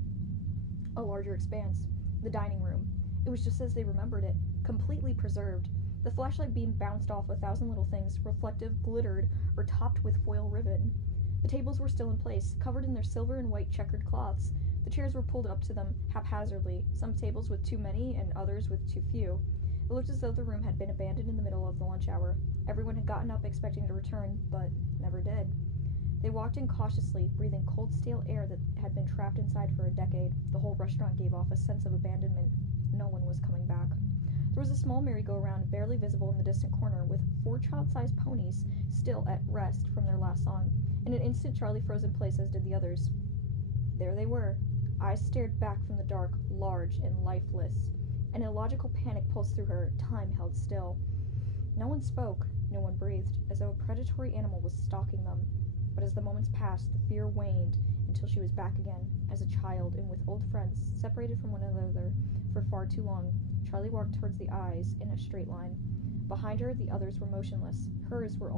a larger expanse, the dining room. It was just as they remembered it, completely preserved. The flashlight beam bounced off 1,000 little things, reflective, glittered, or topped with foil ribbon. The tables were still in place, covered in their silver and white checkered cloths. The chairs were pulled up to them haphazardly, some tables with too many and others with too few. It looked as though the room had been abandoned in the middle of the lunch hour. Everyone had gotten up expecting to return, but never did. They walked in cautiously, breathing cold, stale air that had been trapped inside for a decade. The whole restaurant gave off a sense of abandonment. No one was coming back. There was a small merry-go-round barely visible in the distant corner, with 4 child-sized ponies still at rest from their last song. In an instant, Charlie froze in place, as did the others. There they were. Eyes stared back from the dark, large and lifeless. An illogical panic pulsed through her. Time held still. No one spoke. No one breathed, as though a predatory animal was stalking them. But as the moments passed, the fear waned until she was back again, as a child and with old friends, separated from one another for far too long. Charlie walked towards the eyes in a straight line. Behind her, the others were motionless. Hers were the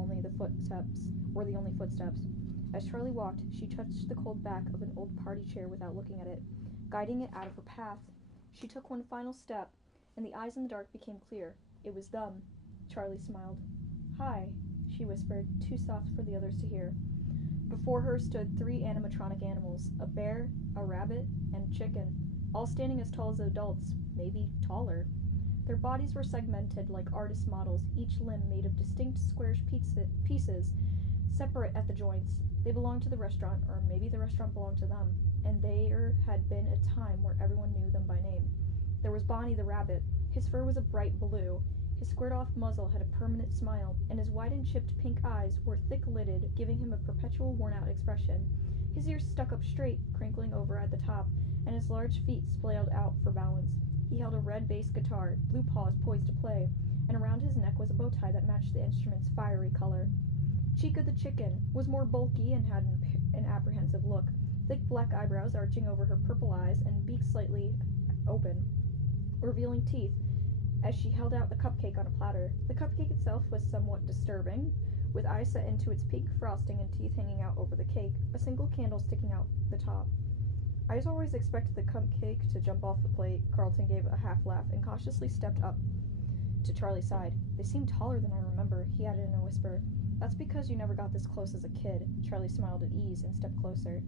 only footsteps. As Charlie walked, she touched the cold back of an old party chair without looking at it, guiding it out of her path. She took one final step, and the eyes in the dark became clear. It was them. Charlie smiled. Hi, she whispered, too soft for the others to hear. Before her stood 3 animatronic animals, a bear, a rabbit, and a chicken, all standing as tall as adults, maybe taller. Their bodies were segmented like artist models, each limb made of distinct squarish pieces, separate at the joints. They belonged to the restaurant, or maybe the restaurant belonged to them, and there had been a time where everyone knew them by name. There was Bonnie the rabbit. His fur was a bright blue. His squared-off muzzle had a permanent smile, and his wide and chipped pink eyes were thick-lidded, giving him a perpetual worn-out expression. His ears stuck up straight, crinkling over at the top, and his large feet splayed out for balance. He held a red bass guitar, blue paws poised to play, and around his neck was a bow tie that matched the instrument's fiery color. Chica the chicken was more bulky and had an apprehensive look, thick black eyebrows arching over her purple eyes and beak slightly open, revealing teeth as she held out a cupcake on a platter. The cupcake itself was somewhat disturbing, with eyes set into its pink frosting and teeth hanging out over the cake, a single candle sticking out the top. I always expected the cupcake to jump off the plate. Carlton gave a half laugh and cautiously stepped up to Charlie's side. They seem taller than I remember, he added in a whisper. That's because you never got this close as a kid. Charlie smiled at ease and stepped closer.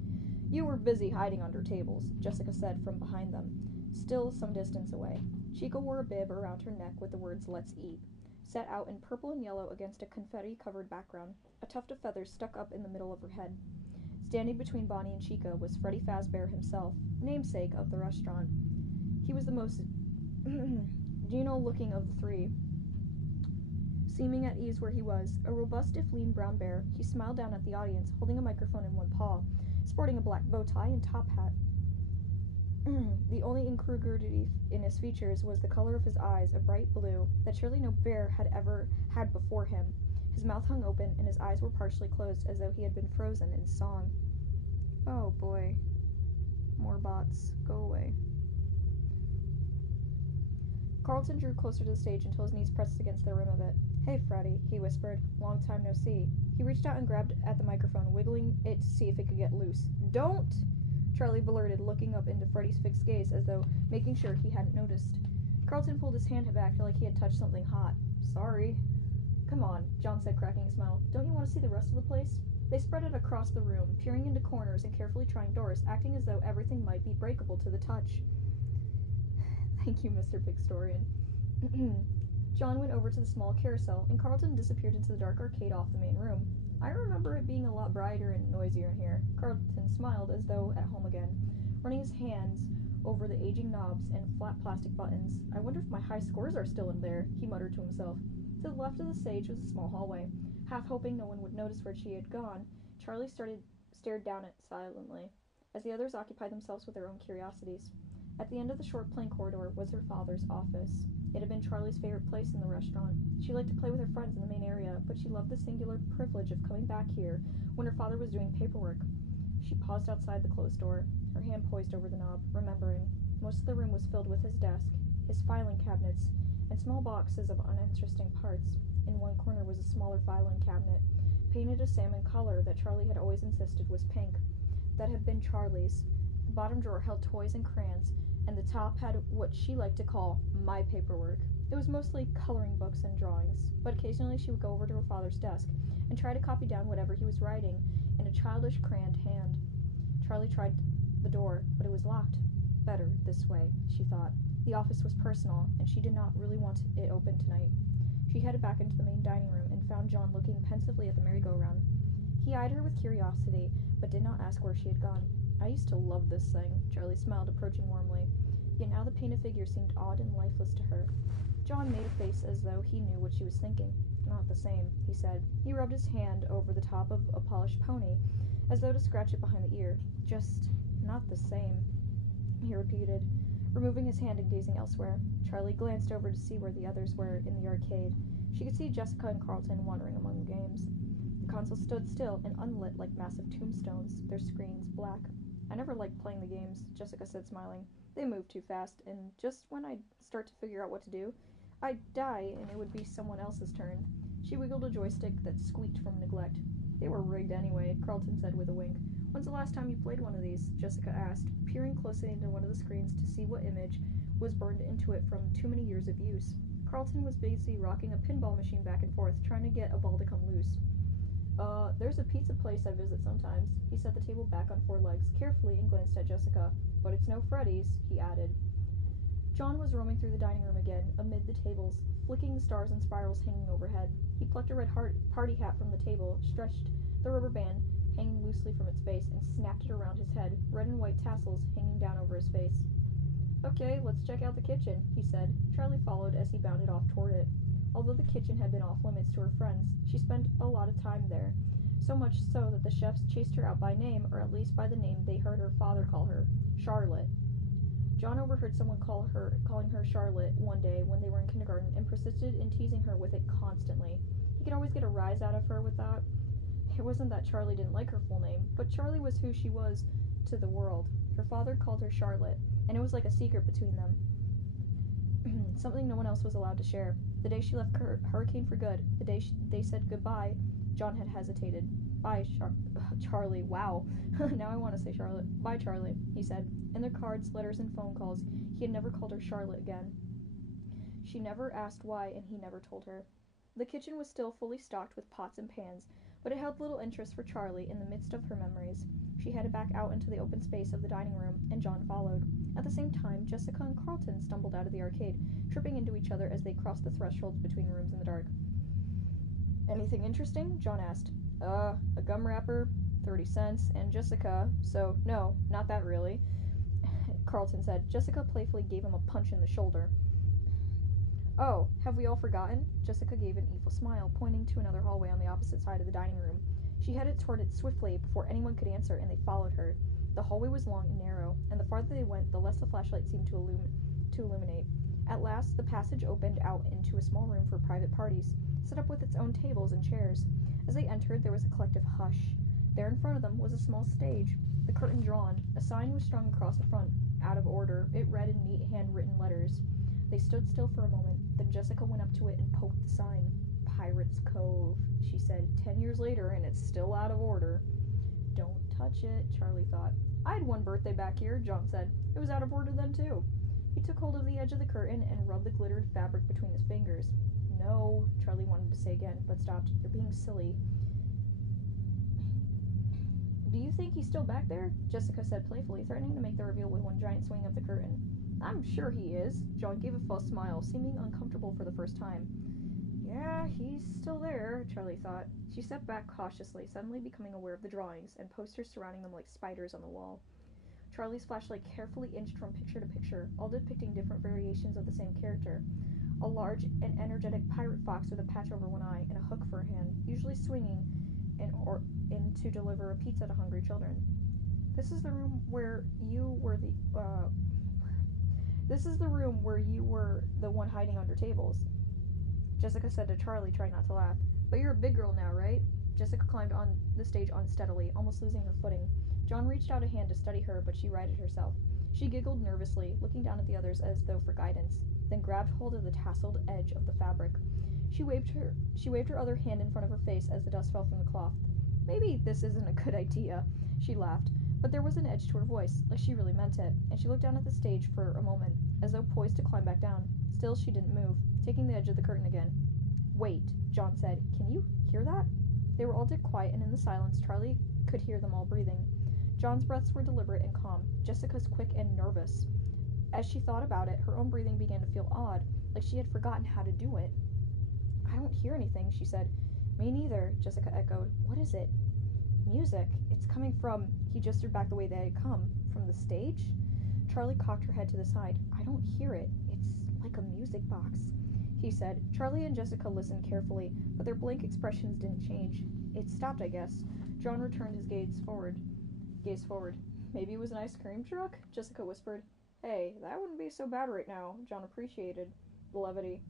You were busy hiding under tables, Jessica said from behind them, still some distance away. Chica wore a bib around her neck with the words "Let's eat," set out in purple and yellow against a confetti-covered background. A tuft of feathers stuck up in the middle of her head. Standing between Bonnie and Chica was Freddie Fazbear himself, namesake of the restaurant. He was the most genial-looking of the three, seeming at ease where he was. A robust, if lean, brown bear, he smiled down at the audience, holding a microphone in one paw, sporting a black bow tie and top hat. The only incongruity in his features was the color of his eyes, a bright blue, that surely no bear had ever had before him. His mouth hung open, and his eyes were partially closed, as though he had been frozen in song. Oh boy. More bots. Go away. Carlton drew closer to the stage until his knees pressed against the rim of it. Hey, Freddie, he whispered. Long time no see. He reached out and grabbed at the microphone, wiggling it to see if it could get loose. Don't! Charlie blurted, looking up into Freddie's fixed gaze as though making sure he hadn't noticed. Carlton pulled his hand back like he had touched something hot. Sorry. Come on, John said, cracking a smile. Don't you want to see the rest of the place? They spread it across the room, peering into corners and carefully trying doors, acting as though everything might be breakable to the touch. Thank you, Mr. Pictorian. John went over to the small carousel, and Carlton disappeared into the dark arcade off the main room. I remember it being a lot brighter and noisier in here. Carlton smiled as though at home again, running his hands over the aging knobs and flat plastic buttons. I wonder if my high scores are still in there, he muttered to himself. To the left of the stage was a small hallway. Half hoping no one would notice where she had gone, Charlie stared down it silently, as the others occupied themselves with their own curiosities. At the end of the short plain corridor was her father's office. It had been Charlie's favorite place in the restaurant. She liked to play with her friends in the main area, but she loved the singular privilege of coming back here when her father was doing paperwork. She paused outside the closed door, her hand poised over the knob, remembering. Most of the room was filled with his desk, his filing cabinets, and small boxes of uninteresting parts. In one corner was a smaller filing cabinet, painted a salmon color that Charlie had always insisted was pink. That had been Charlie's. The bottom drawer held toys and crayons, and the top had what she liked to call my paperwork. It was mostly coloring books and drawings, but occasionally she would go over to her father's desk and try to copy down whatever he was writing in a childish crayoned hand. Charlie tried the door, but it was locked. Better this way, she thought. The office was personal, and she did not really want it open tonight. She headed back into the main dining room and found John looking pensively at the merry-go-round. He eyed her with curiosity, but did not ask where she had gone. I used to love this thing, Charlie smiled, approaching warmly. Yet now the painted figure seemed odd and lifeless to her. John made a face as though he knew what she was thinking. Not the same, he said. He rubbed his hand over the top of a polished pony, as though to scratch it behind the ear. Just not the same, he repeated, removing his hand and gazing elsewhere. Charlie glanced over to see where the others were in the arcade. She could see Jessica and Carlton wandering among the games. The console stood still and unlit like massive tombstones, their screens black. I never liked playing the games, Jessica said, smiling. They move too fast, and just when I'd start to figure out what to do, I'd die and it would be someone else's turn. She wiggled a joystick that squeaked from neglect. They were rigged anyway, Carlton said with a wink. When's the last time you played one of these? Jessica asked, peering closely into one of the screens to see what image was burned into it from too many years of use. Carlton was busy rocking a pinball machine back and forth, trying to get a ball to come loose. There's a pizza place I visit sometimes. He set the table back on four legs carefully and glanced at Jessica. But it's no Freddy's, he added. John was roaming through the dining room again, amid the tables, flicking the stars and spirals hanging overhead. He plucked a red party hat from the table, stretched the rubber band hanging loosely from its base, and snapped it around his head, red and white tassels hanging down over his face. Okay, let's check out the kitchen, he said. Charlie followed as he bounded off toward it. Although the kitchen had been off limits to her friends, she spent a lot of time there, so much so that the chefs chased her out by name, or at least by the name they heard her father call her, Charlotte. John overheard someone calling her Charlotte one day when they were in kindergarten and persisted in teasing her with it constantly. He could always get a rise out of her with that. It wasn't that Charlie didn't like her full name, but Charlie was who she was to the world. Her father called her Charlotte, and it was like a secret between them. something no one else was allowed to share. The day she left Hurricane for good, the day they said goodbye, John had hesitated. Bye, Charlie. Wow. Now I want to say Charlotte. Bye, Charlie, he said. In their cards, letters, and phone calls, he had never called her Charlotte again. She never asked why, and he never told her. The kitchen was still fully stocked with pots and pans, but it held little interest for Charlie in the midst of her memories. She headed back out into the open space of the dining room, and John followed. At the same time, Jessica and Carlton stumbled out of the arcade, tripping into each other as they crossed the thresholds between rooms in the dark. Anything interesting? John asked. A gum wrapper, 30 cents, and Jessica, so no, not that really, Carlton said. Jessica playfully gave him a punch in the shoulder. Oh, have we all forgotten? Jessica gave an evil smile, pointing to another hallway on the opposite side of the dining room. She headed toward it swiftly before anyone could answer, and they followed her. The hallway was long and narrow, and the farther they went, the less the flashlight seemed to illuminate. At last, the passage opened out into a small room for private parties, set up with its own tables and chairs. As they entered, there was a collective hush. There in front of them was a small stage, the curtain drawn. A sign was strung across the front, out of order. It read in neat handwritten letters. They stood still for a moment, then Jessica went up to it and poked the sign. Pirate's Cove, she said, 10 years later, and it's still out of order. Don't touch it, Charlie thought. I had one birthday back here, John said. It was out of order then, too. He took hold of the edge of the curtain and rubbed the glittered fabric between his fingers. No, Charlie wanted to say again, but stopped. You're being silly. Do you think he's still back there? Jessica said playfully, threatening to make the reveal with one giant swing of the curtain. I'm sure he is. John gave a false smile, seeming uncomfortable for the first time. Yeah, he's still there, Charlie thought. She stepped back cautiously, suddenly becoming aware of the drawings and posters surrounding them like spiders on the wall. Charlie's flashlight carefully inched from picture to picture, all depicting different variations of the same character. A large and energetic pirate fox with a patch over one eye and a hook for a hand, usually swinging in to deliver a pizza to hungry children. This is the room where you were the one hiding under tables, Jessica said to Charlie, trying not to laugh. But you're a big girl now, right? Jessica climbed on the stage unsteadily, almost losing her footing. John reached out a hand to steady her, but she righted herself. She giggled nervously, looking down at the others as though for guidance, then grabbed hold of the tasseled edge of the fabric. She waved her other hand in front of her face as the dust fell from the cloth. Maybe this isn't a good idea, she laughed, but there was an edge to her voice, like she really meant it, and she looked down at the stage for a moment, as though poised to climb back down. Still, she didn't move, taking the edge of the curtain again. Wait, John said. Can you hear that? They were all dead quiet, and in the silence, Charlie could hear them all breathing. John's breaths were deliberate and calm, Jessica's quick and nervous. As she thought about it, her own breathing began to feel odd, like she had forgotten how to do it. I don't hear anything, she said. Me neither, Jessica echoed. What is it? Music. It's coming from... He gestured back the way they had come. From the stage? Charlie cocked her head to the side. I don't hear it. It's like a music box, he said. Charlie and Jessica listened carefully, but their blank expressions didn't change. It stopped, I guess. John returned his gaze forward. Maybe it was an ice cream truck? Jessica whispered. Hey, that wouldn't be so bad right now, John appreciated the levity.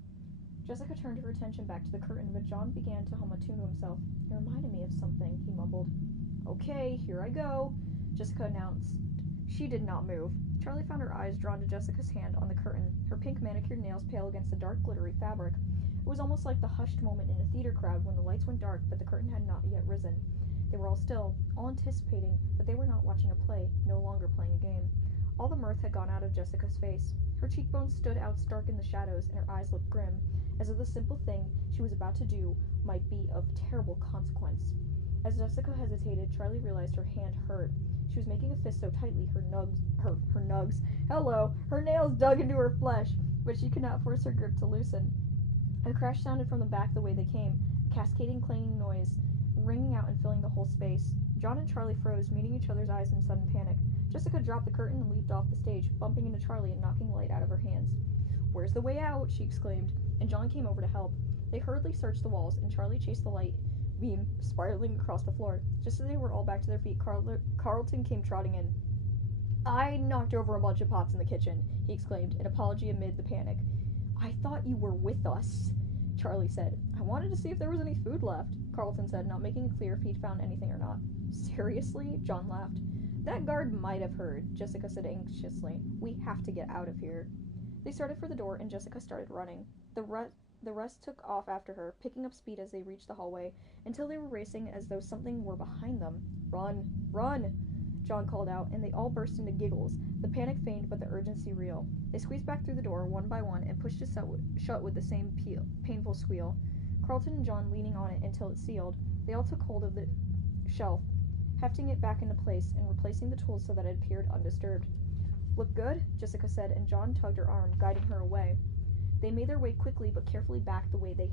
Jessica turned her attention back to the curtain, but John began to hum a tune to himself. It reminded me of something, he mumbled. Okay, here I go, Jessica announced. She did not move. Charlie found her eyes drawn to Jessica's hand on the curtain, her pink manicured nails pale against the dark, glittery fabric. It was almost like the hushed moment in a theater crowd when the lights went dark, but the curtain had not yet risen. They were all still, all anticipating, but they were not watching a play, no longer playing a game. All the mirth had gone out of Jessica's face. Her cheekbones stood out stark in the shadows, and her eyes looked grim, as if the simple thing she was about to do might be of terrible consequence. As Jessica hesitated, Charlie realized her hand hurt. She was making a fist so tightly her nails dug into her flesh, but she could not force her grip to loosen. A crash sounded from the back the way they came, a cascading clanging noise, ringing out and filling the whole space. John and Charlie froze, meeting each other's eyes in sudden panic. Jessica dropped the curtain and leaped off the stage, bumping into Charlie and knocking light out of her hands. Where's the way out? She exclaimed, and John came over to help. They hurriedly searched the walls, and Charlie chased the light beam spiraling across the floor. Just as they were all back to their feet, Carlton came trotting in. I knocked over a bunch of pots in the kitchen, he exclaimed, an apology amid the panic. I thought you were with us, Charlie said. I wanted to see if there was any food left, Carlton said, not making it clear if he'd found anything or not. Seriously? John laughed. That guard might have heard, Jessica said anxiously. We have to get out of here. They started for the door, and Jessica started running. The rest took off after her, picking up speed as they reached the hallway, until they were racing as though something were behind them. "Run! Run!" John called out, and they all burst into giggles, the panic feigned but the urgency real. They squeezed back through the door, one by one, and pushed it shut with the same painful squeal. Carlton and John leaning on it until it sealed. They all took hold of the shelf, hefting it back into place and replacing the tools so that it appeared undisturbed. "Look good?" Jessica said, and John tugged her arm, guiding her away. They made their way quickly but carefully back the way they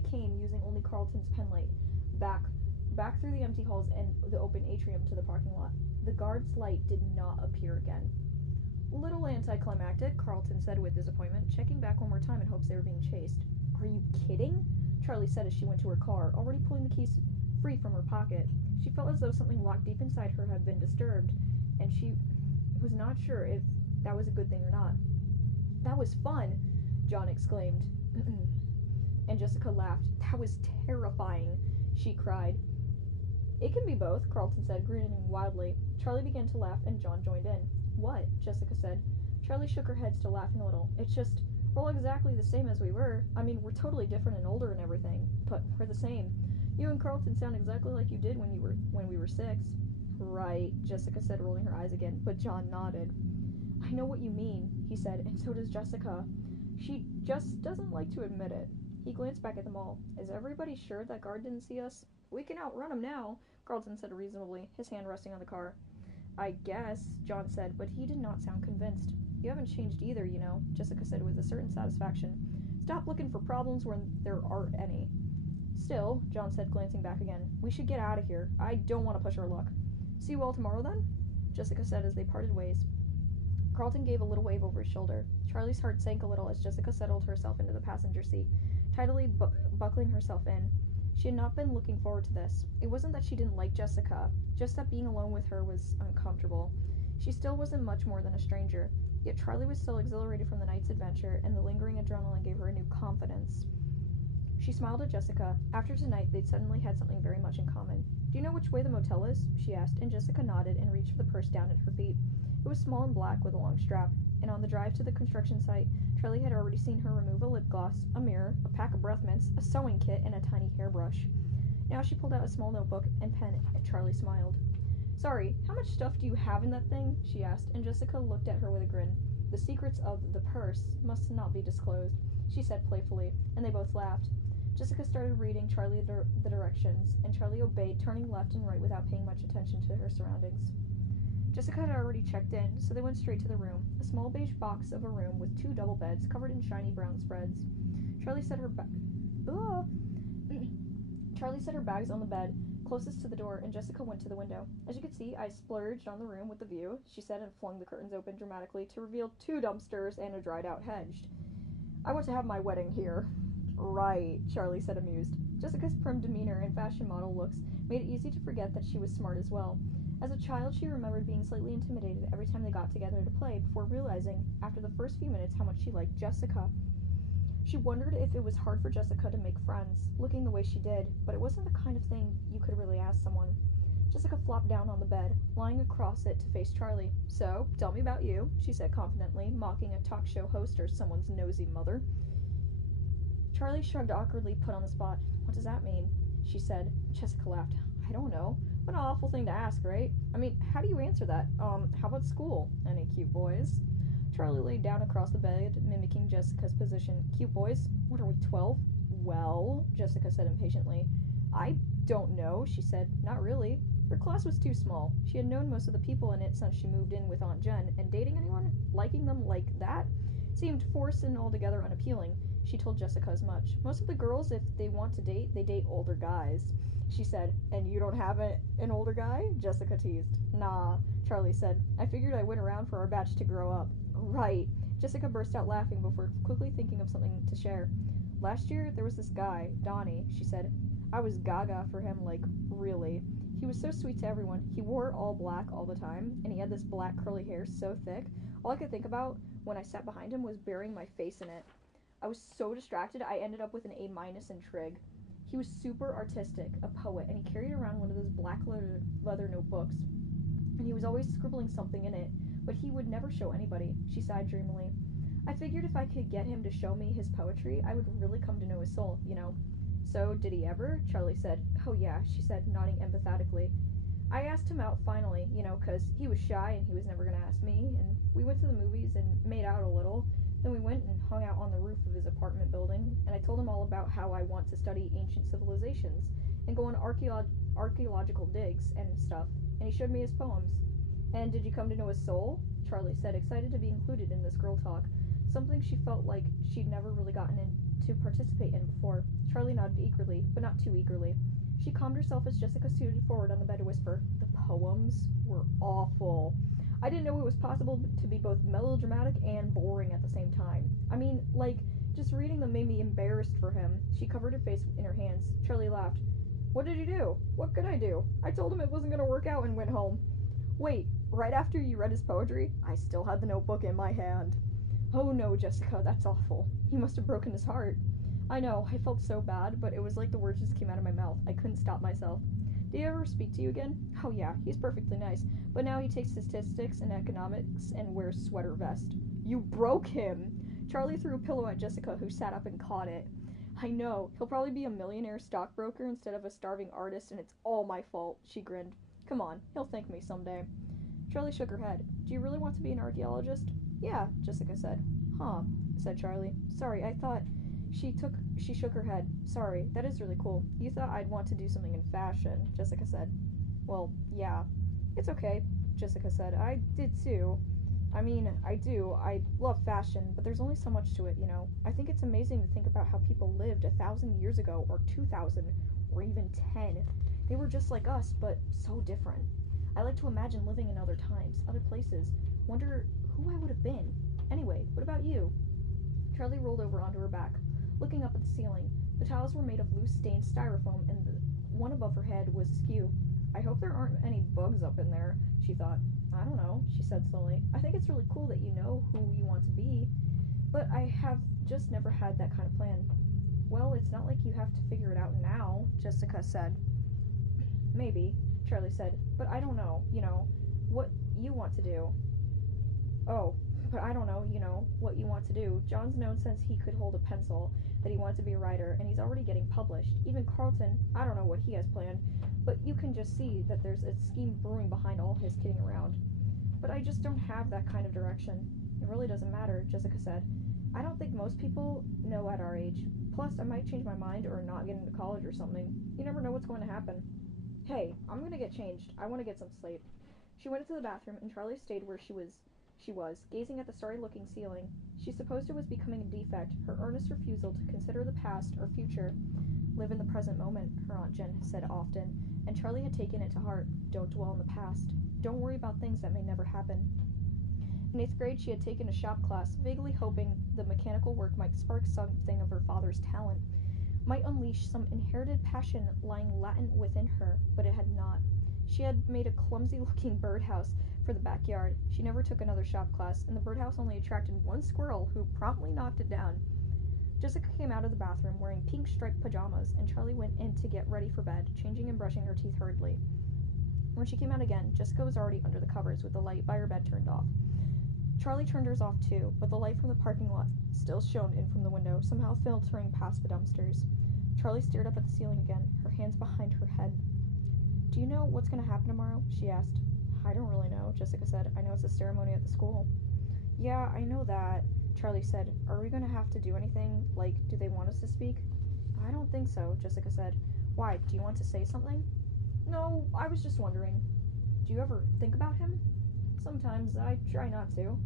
came, using only Carlton's penlight. Back through the empty halls and the open atrium to the parking lot. The guard's light did not appear again. "Little anticlimactic," Carlton said with disappointment, checking back one more time in hopes they were being chased. "Are you kidding?" Charlie said as she went to her car, already pulling the keys free from her pocket. She felt as though something locked deep inside her had been disturbed, and she was not sure if that was a good thing or not. "That was fun!" John exclaimed. And Jessica laughed. "That was terrifying!" she cried. "It can be both," Carlton said, grinning wildly. Charlie began to laugh, and John joined in. "What?" Jessica said. Charlie shook her head, still laughing a little. "It's just, we're all exactly the same as we were. I mean, we're totally different and older and everything, but we're the same. You and Carlton sound exactly like you did when we were 6. "Right," Jessica said, rolling her eyes again, but John nodded. "I know what you mean," he said, "and so does Jessica. She just doesn't like to admit it." He glanced back at them all. "Is everybody sure that guard didn't see us?" "We can outrun him now," Carlton said reasonably, his hand resting on the car. "I guess," John said, but he did not sound convinced. "You haven't changed either, you know," Jessica said with a certain satisfaction. "Stop looking for problems when there aren't any." "Still," John said, glancing back again, "we should get out of here. I don't want to push our luck." "See you all tomorrow, then?" Jessica said as they parted ways. Carlton gave a little wave over his shoulder. Charlie's heart sank a little as Jessica settled herself into the passenger seat, tidily buckling herself in. She had not been looking forward to this. It wasn't that she didn't like Jessica, just that being alone with her was uncomfortable. She still wasn't much more than a stranger, yet Charlie was still exhilarated from the night's adventure, and the lingering adrenaline gave her a new confidence. She smiled at Jessica. After tonight, they'd suddenly had something very much in common. "Do you know which way the motel is?" she asked, and Jessica nodded and reached for the purse down at her feet. It was small and black with a long strap, and on the drive to the construction site, Charlie had already seen her remove a lip gloss, a mirror, a pack of breath mints, a sewing kit, and a tiny hairbrush. Now she pulled out a small notebook and pen, and Charlie smiled. "Sorry, how much stuff do you have in that thing?" she asked, and Jessica looked at her with a grin. "The secrets of the purse must not be disclosed," she said playfully, and they both laughed. Jessica started reading Charlie the directions, and Charlie obeyed, turning left and right without paying much attention to her surroundings. Jessica had already checked in, so they went straight to the room, a small beige box of a room with 2 double beds covered in shiny brown spreads. Charlie set her bags on the bed closest to the door, and Jessica went to the window. "As you can see, I splurged on the room with the view," she said, and flung the curtains open dramatically to reveal 2 dumpsters and a dried-out hedge. "I want to have my wedding here." "Right," Charlie said, amused. Jessica's prim demeanor and fashion model looks made it easy to forget that she was smart as well. As a child, she remembered being slightly intimidated every time they got together to play, before realizing, after the first few minutes, how much she liked Jessica. She wondered if it was hard for Jessica to make friends, looking the way she did, but it wasn't the kind of thing you could really ask someone. Jessica flopped down on the bed, lying across it to face Charlie. "So, tell me about you," she said confidently, mocking a talk show host or someone's nosy mother. Charlie shrugged awkwardly, put on the spot. "What does that mean?" she said. Jessica laughed. "I don't know. What an awful thing to ask, right? I mean, how do you answer that? How about school? Any cute boys?" Charlie laid down across the bed, mimicking Jessica's position. "Cute boys? What are we, 12? "Well," Jessica said impatiently. "I don't know," she said. "Not really." Her class was too small. She had known most of the people in it since she moved in with Aunt Jen, and dating anyone, liking them like that, seemed forced and altogether unappealing. She told Jessica as much. "Most of the girls, if they want to date, they date older guys," she said. "And you don't have an older guy?" Jessica teased. "Nah," Charlie said. "I figured I went around for our batch to grow up." "Right." Jessica burst out laughing before quickly thinking of something to share. "Last year, there was this guy, Donnie," she said. "I was gaga for him, like, really. He was so sweet to everyone. He wore all black all the time, and he had this black curly hair so thick, all I could think about when I sat behind him was burying my face in it. I was so distracted, I ended up with an A- in trig. He was super artistic, a poet, and he carried around one of those black leather notebooks, and he was always scribbling something in it, but he would never show anybody, she sighed dreamily. I figured if I could get him to show me his poetry, I would really come to know his soul, you know. So, did he ever? Charlie said. Oh yeah, she said, nodding empathetically. I asked him out finally, you know, 'cause he was shy and he was never going to ask me, and we went to the movies and made out a little. Then we went and hung out on the roof of his apartment building, and I told him all about how I want to study ancient civilizations and go on archaeological digs and stuff, and he showed me his poems. And did you come to know his soul? Charlie said, excited to be included in this girl talk, something she felt like she'd never really gotten in to participate in before. Charlie nodded eagerly, but not too eagerly. She calmed herself as Jessica scooted forward on the bed to whisper, the poems were awful. I didn't know it was possible to be both melodramatic and boring at the same time. I mean, like, just reading them made me embarrassed for him. She covered her face in her hands. Charlie laughed. What did you do? What could I do? I told him it wasn't going to work out and went home. Wait, right after you read his poetry, I still had the notebook in my hand. Oh no, Jessica, that's awful. He must have broken his heart. I know, I felt so bad, but it was like the words just came out of my mouth. I couldn't stop myself. Did he ever speak to you again? Oh yeah, he's perfectly nice, but now he takes statistics and economics and wears sweater vest. You broke him! Charlie threw a pillow at Jessica, who sat up and caught it. I know, he'll probably be a millionaire stockbroker instead of a starving artist, and it's all my fault, she grinned. Come on, he'll thank me someday. Charlie shook her head. Do you really want to be an archaeologist? Yeah, Jessica said. Huh, said Charlie. Sorry, I thought... She shook her head. Sorry, that is really cool. You thought I'd want to do something in fashion, Jessica said. Well, yeah. It's okay, Jessica said. I did too. I mean, I do. I love fashion, but there's only so much to it, you know. I think it's amazing to think about how people lived 1,000 years ago, or 2,000, or even 10. They were just like us, but so different. I like to imagine living in other times, other places. Wonder who I would have been. Anyway, what about you? Charlie rolled over onto her back, looking up at the ceiling. The tiles were made of loose stained styrofoam, and the one above her head was askew. I hope there aren't any bugs up in there, she thought. I don't know, she said slowly. I think it's really cool that you know who you want to be, but I have just never had that kind of plan. Well, it's not like you have to figure it out now, Jessica said. Maybe, Charlie said, but I don't know, you know, what you want to do. Oh, but I don't know, you know, what you want to do. John's known since he could hold a pencil that he wanted to be a writer, and he's already getting published. Even Carlton, I don't know what he has planned, but you can just see that there's a scheme brewing behind all his kidding around. But I just don't have that kind of direction. It really doesn't matter, Jessica said. I don't think most people know at our age. Plus, I might change my mind or not get into college or something. You never know what's going to happen. Hey, I'm going to get changed. I want to get some sleep. She went into the bathroom, and Charlie stayed where she was, gazing at the starry-looking ceiling. She supposed it was becoming a defect, her earnest refusal to consider the past or future. Live in the present moment, her Aunt Jen said often, and Charlie had taken it to heart. Don't dwell in the past. Don't worry about things that may never happen. In 8th grade, she had taken a shop class, vaguely hoping the mechanical work might spark something of her father's talent, might unleash some inherited passion lying latent within her, but it had not. She had made a clumsy-looking birdhouse for the backyard. She never took another shop class, and the birdhouse only attracted one squirrel, who promptly knocked it down. Jessica came out of the bathroom wearing pink striped pajamas, and Charlie went in to get ready for bed, changing and brushing her teeth hurriedly. When she came out again, Jessica was already under the covers with the light by her bed turned off. Charlie turned hers off too, but the light from the parking lot still shone in from the window, somehow filtering past the dumpsters. Charlie stared up at the ceiling again, her hands behind her head. Do you know what's going to happen tomorrow? She asked. I don't really know, Jessica said. I know it's a ceremony at the school. Yeah, I know that, Charlie said. Are we going to have to do anything? Like, do they want us to speak? I don't think so, Jessica said. Why, do you want to say something? No, I was just wondering. Do you ever think about him? Sometimes. I try not to,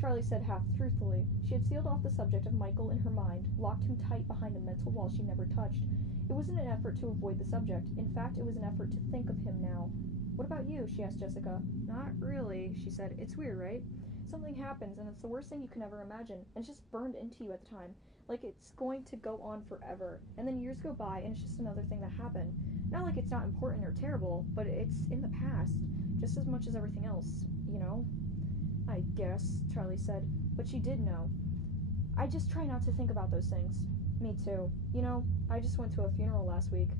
Charlie said half truthfully. She had sealed off the subject of Michael in her mind, locked him tight behind a mental wall she never touched. It wasn't an effort to avoid the subject. In fact, it was an effort to think of him now. What about you? She asked Jessica. Not really, she said. It's weird, right? Something happens, and it's the worst thing you can ever imagine, and it's just burned into you at the time. Like it's going to go on forever. And then years go by, and it's just another thing that happened. Not like it's not important or terrible, but it's in the past, just as much as everything else, you know? I guess, Charlie said. But she did know. I just try not to think about those things. Me too. You know, I just went to a funeral last week.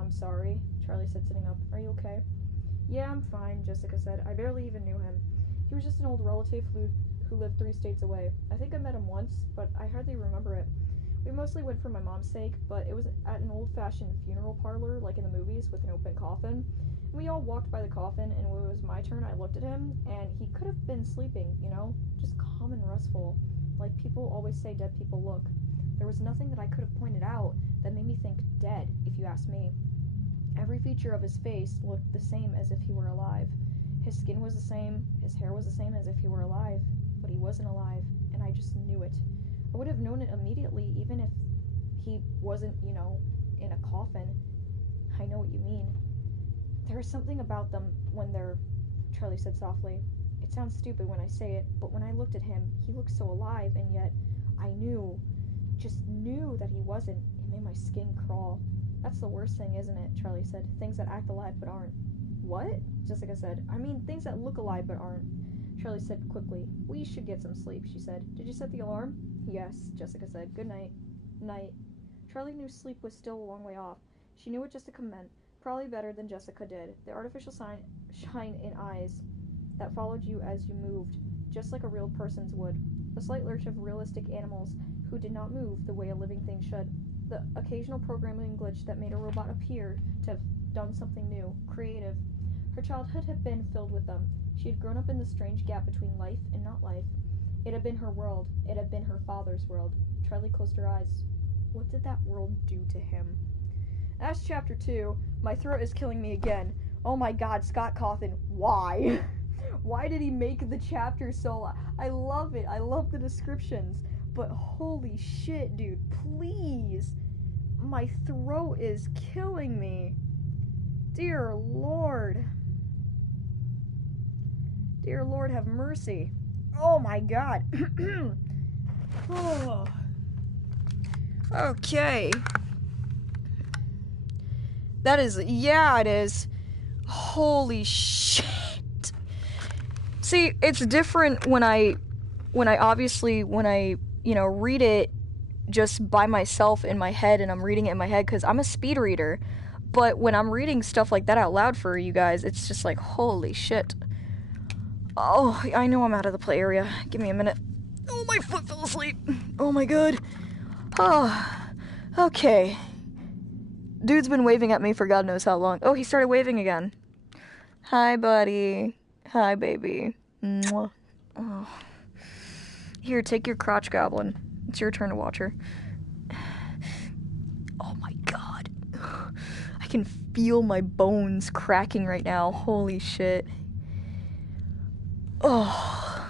I'm sorry, Charlie said, sitting up. Are you okay? Yeah, I'm fine, Jessica said. I barely even knew him. He He was just an old relative who lived 3 states away. I think I met him once, but I hardly remember it. We mostly went for my mom's sake, but it was at an old-fashioned funeral parlor, like in the movies, with an open coffin. And we all walked by the coffin, and when it was my turn, I looked at him, and he could have been sleeping, you know? Just calm and restful. Like people always say dead people look. There was nothing that I could have pointed out that made me think dead, if you ask me. Every feature of his face looked the same as if he were alive. His skin was the same, his hair was the same as if he were alive, but he wasn't alive, and I just knew it. I would have known it immediately, even if he wasn't, you know, in a coffin. I know what you mean. There is something about them when they're... Charlie said softly. It sounds stupid when I say it, but when I looked at him, he looked so alive, and yet I just knew that he wasn't. It made my skin crawl. That's the worst thing, isn't it? Charlie said. Things that act alive but aren't. What? Jessica said. I mean, things that look alive but aren't. Charlie said quickly. We should get some sleep, she said. Did you set the alarm? Yes, Jessica said. Good night. Night. Charlie knew sleep was still a long way off. She knew what Jessica meant, probably better than Jessica did. The artificial shine in eyes that followed you as you moved, just like a real person's would. The slight lurch of realistic animals who did not move the way a living thing should. The occasional programming glitch that made a robot appear to have done something new, creative. Her childhood had been filled with them. She had grown up in the strange gap between life and not life. It had been her world. It had been her father's world. Charlie closed her eyes. What did that world do to him? That's chapter 2. My throat is killing me again. Oh my god, Scott Cawthon, why? Why did he make the chapter so long? I love it. I love the descriptions. But holy shit, dude, please. My throat is killing me. Dear Lord. Dear Lord, have mercy. Oh my god. Oh. Okay. That is, yeah, it is. Holy shit. See, it's different when I read it just by myself in my head and I'm reading it in my head because I'm a speed reader. But when I'm reading stuff like that out loud for you guys, it's just like, holy shit. Oh, I know I'm out of the play area. Give me a minute. Oh, my foot fell asleep. Oh my god. Oh, okay. Dude's been waving at me for God knows how long. Oh, he started waving again. Hi, buddy. Hi, baby. Mwah. Oh. Here, take your crotch goblin. It's your turn to watch her. Oh my god. I can feel my bones cracking right now. Holy shit. Oh.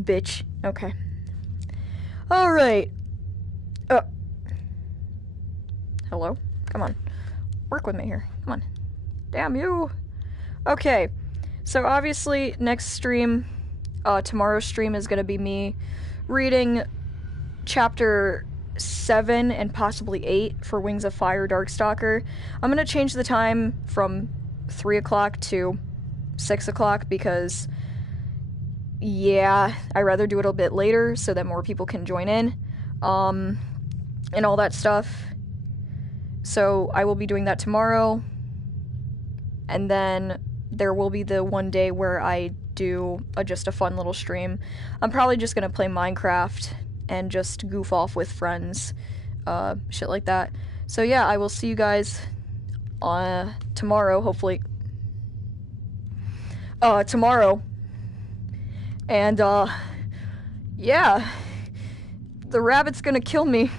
Bitch. Okay. Alright. Hello? Come on. Work with me here. Come on. Damn you. Okay. So obviously, next stream, tomorrow's stream is going to be me reading chapter 7 and possibly 8 for Wings of Fire Darkstalker. I'm going to change the time from 3 o'clock to 6 o'clock because, yeah, I'd rather do it a bit later so that more people can join in, and all that stuff. So I will be doing that tomorrow, and then there will be the one day where I do just a fun little stream. I'm probably just gonna play Minecraft and just goof off with friends, shit like that. So yeah, I will see you guys tomorrow, hopefully. Tomorrow. And yeah, the rabbit's gonna kill me.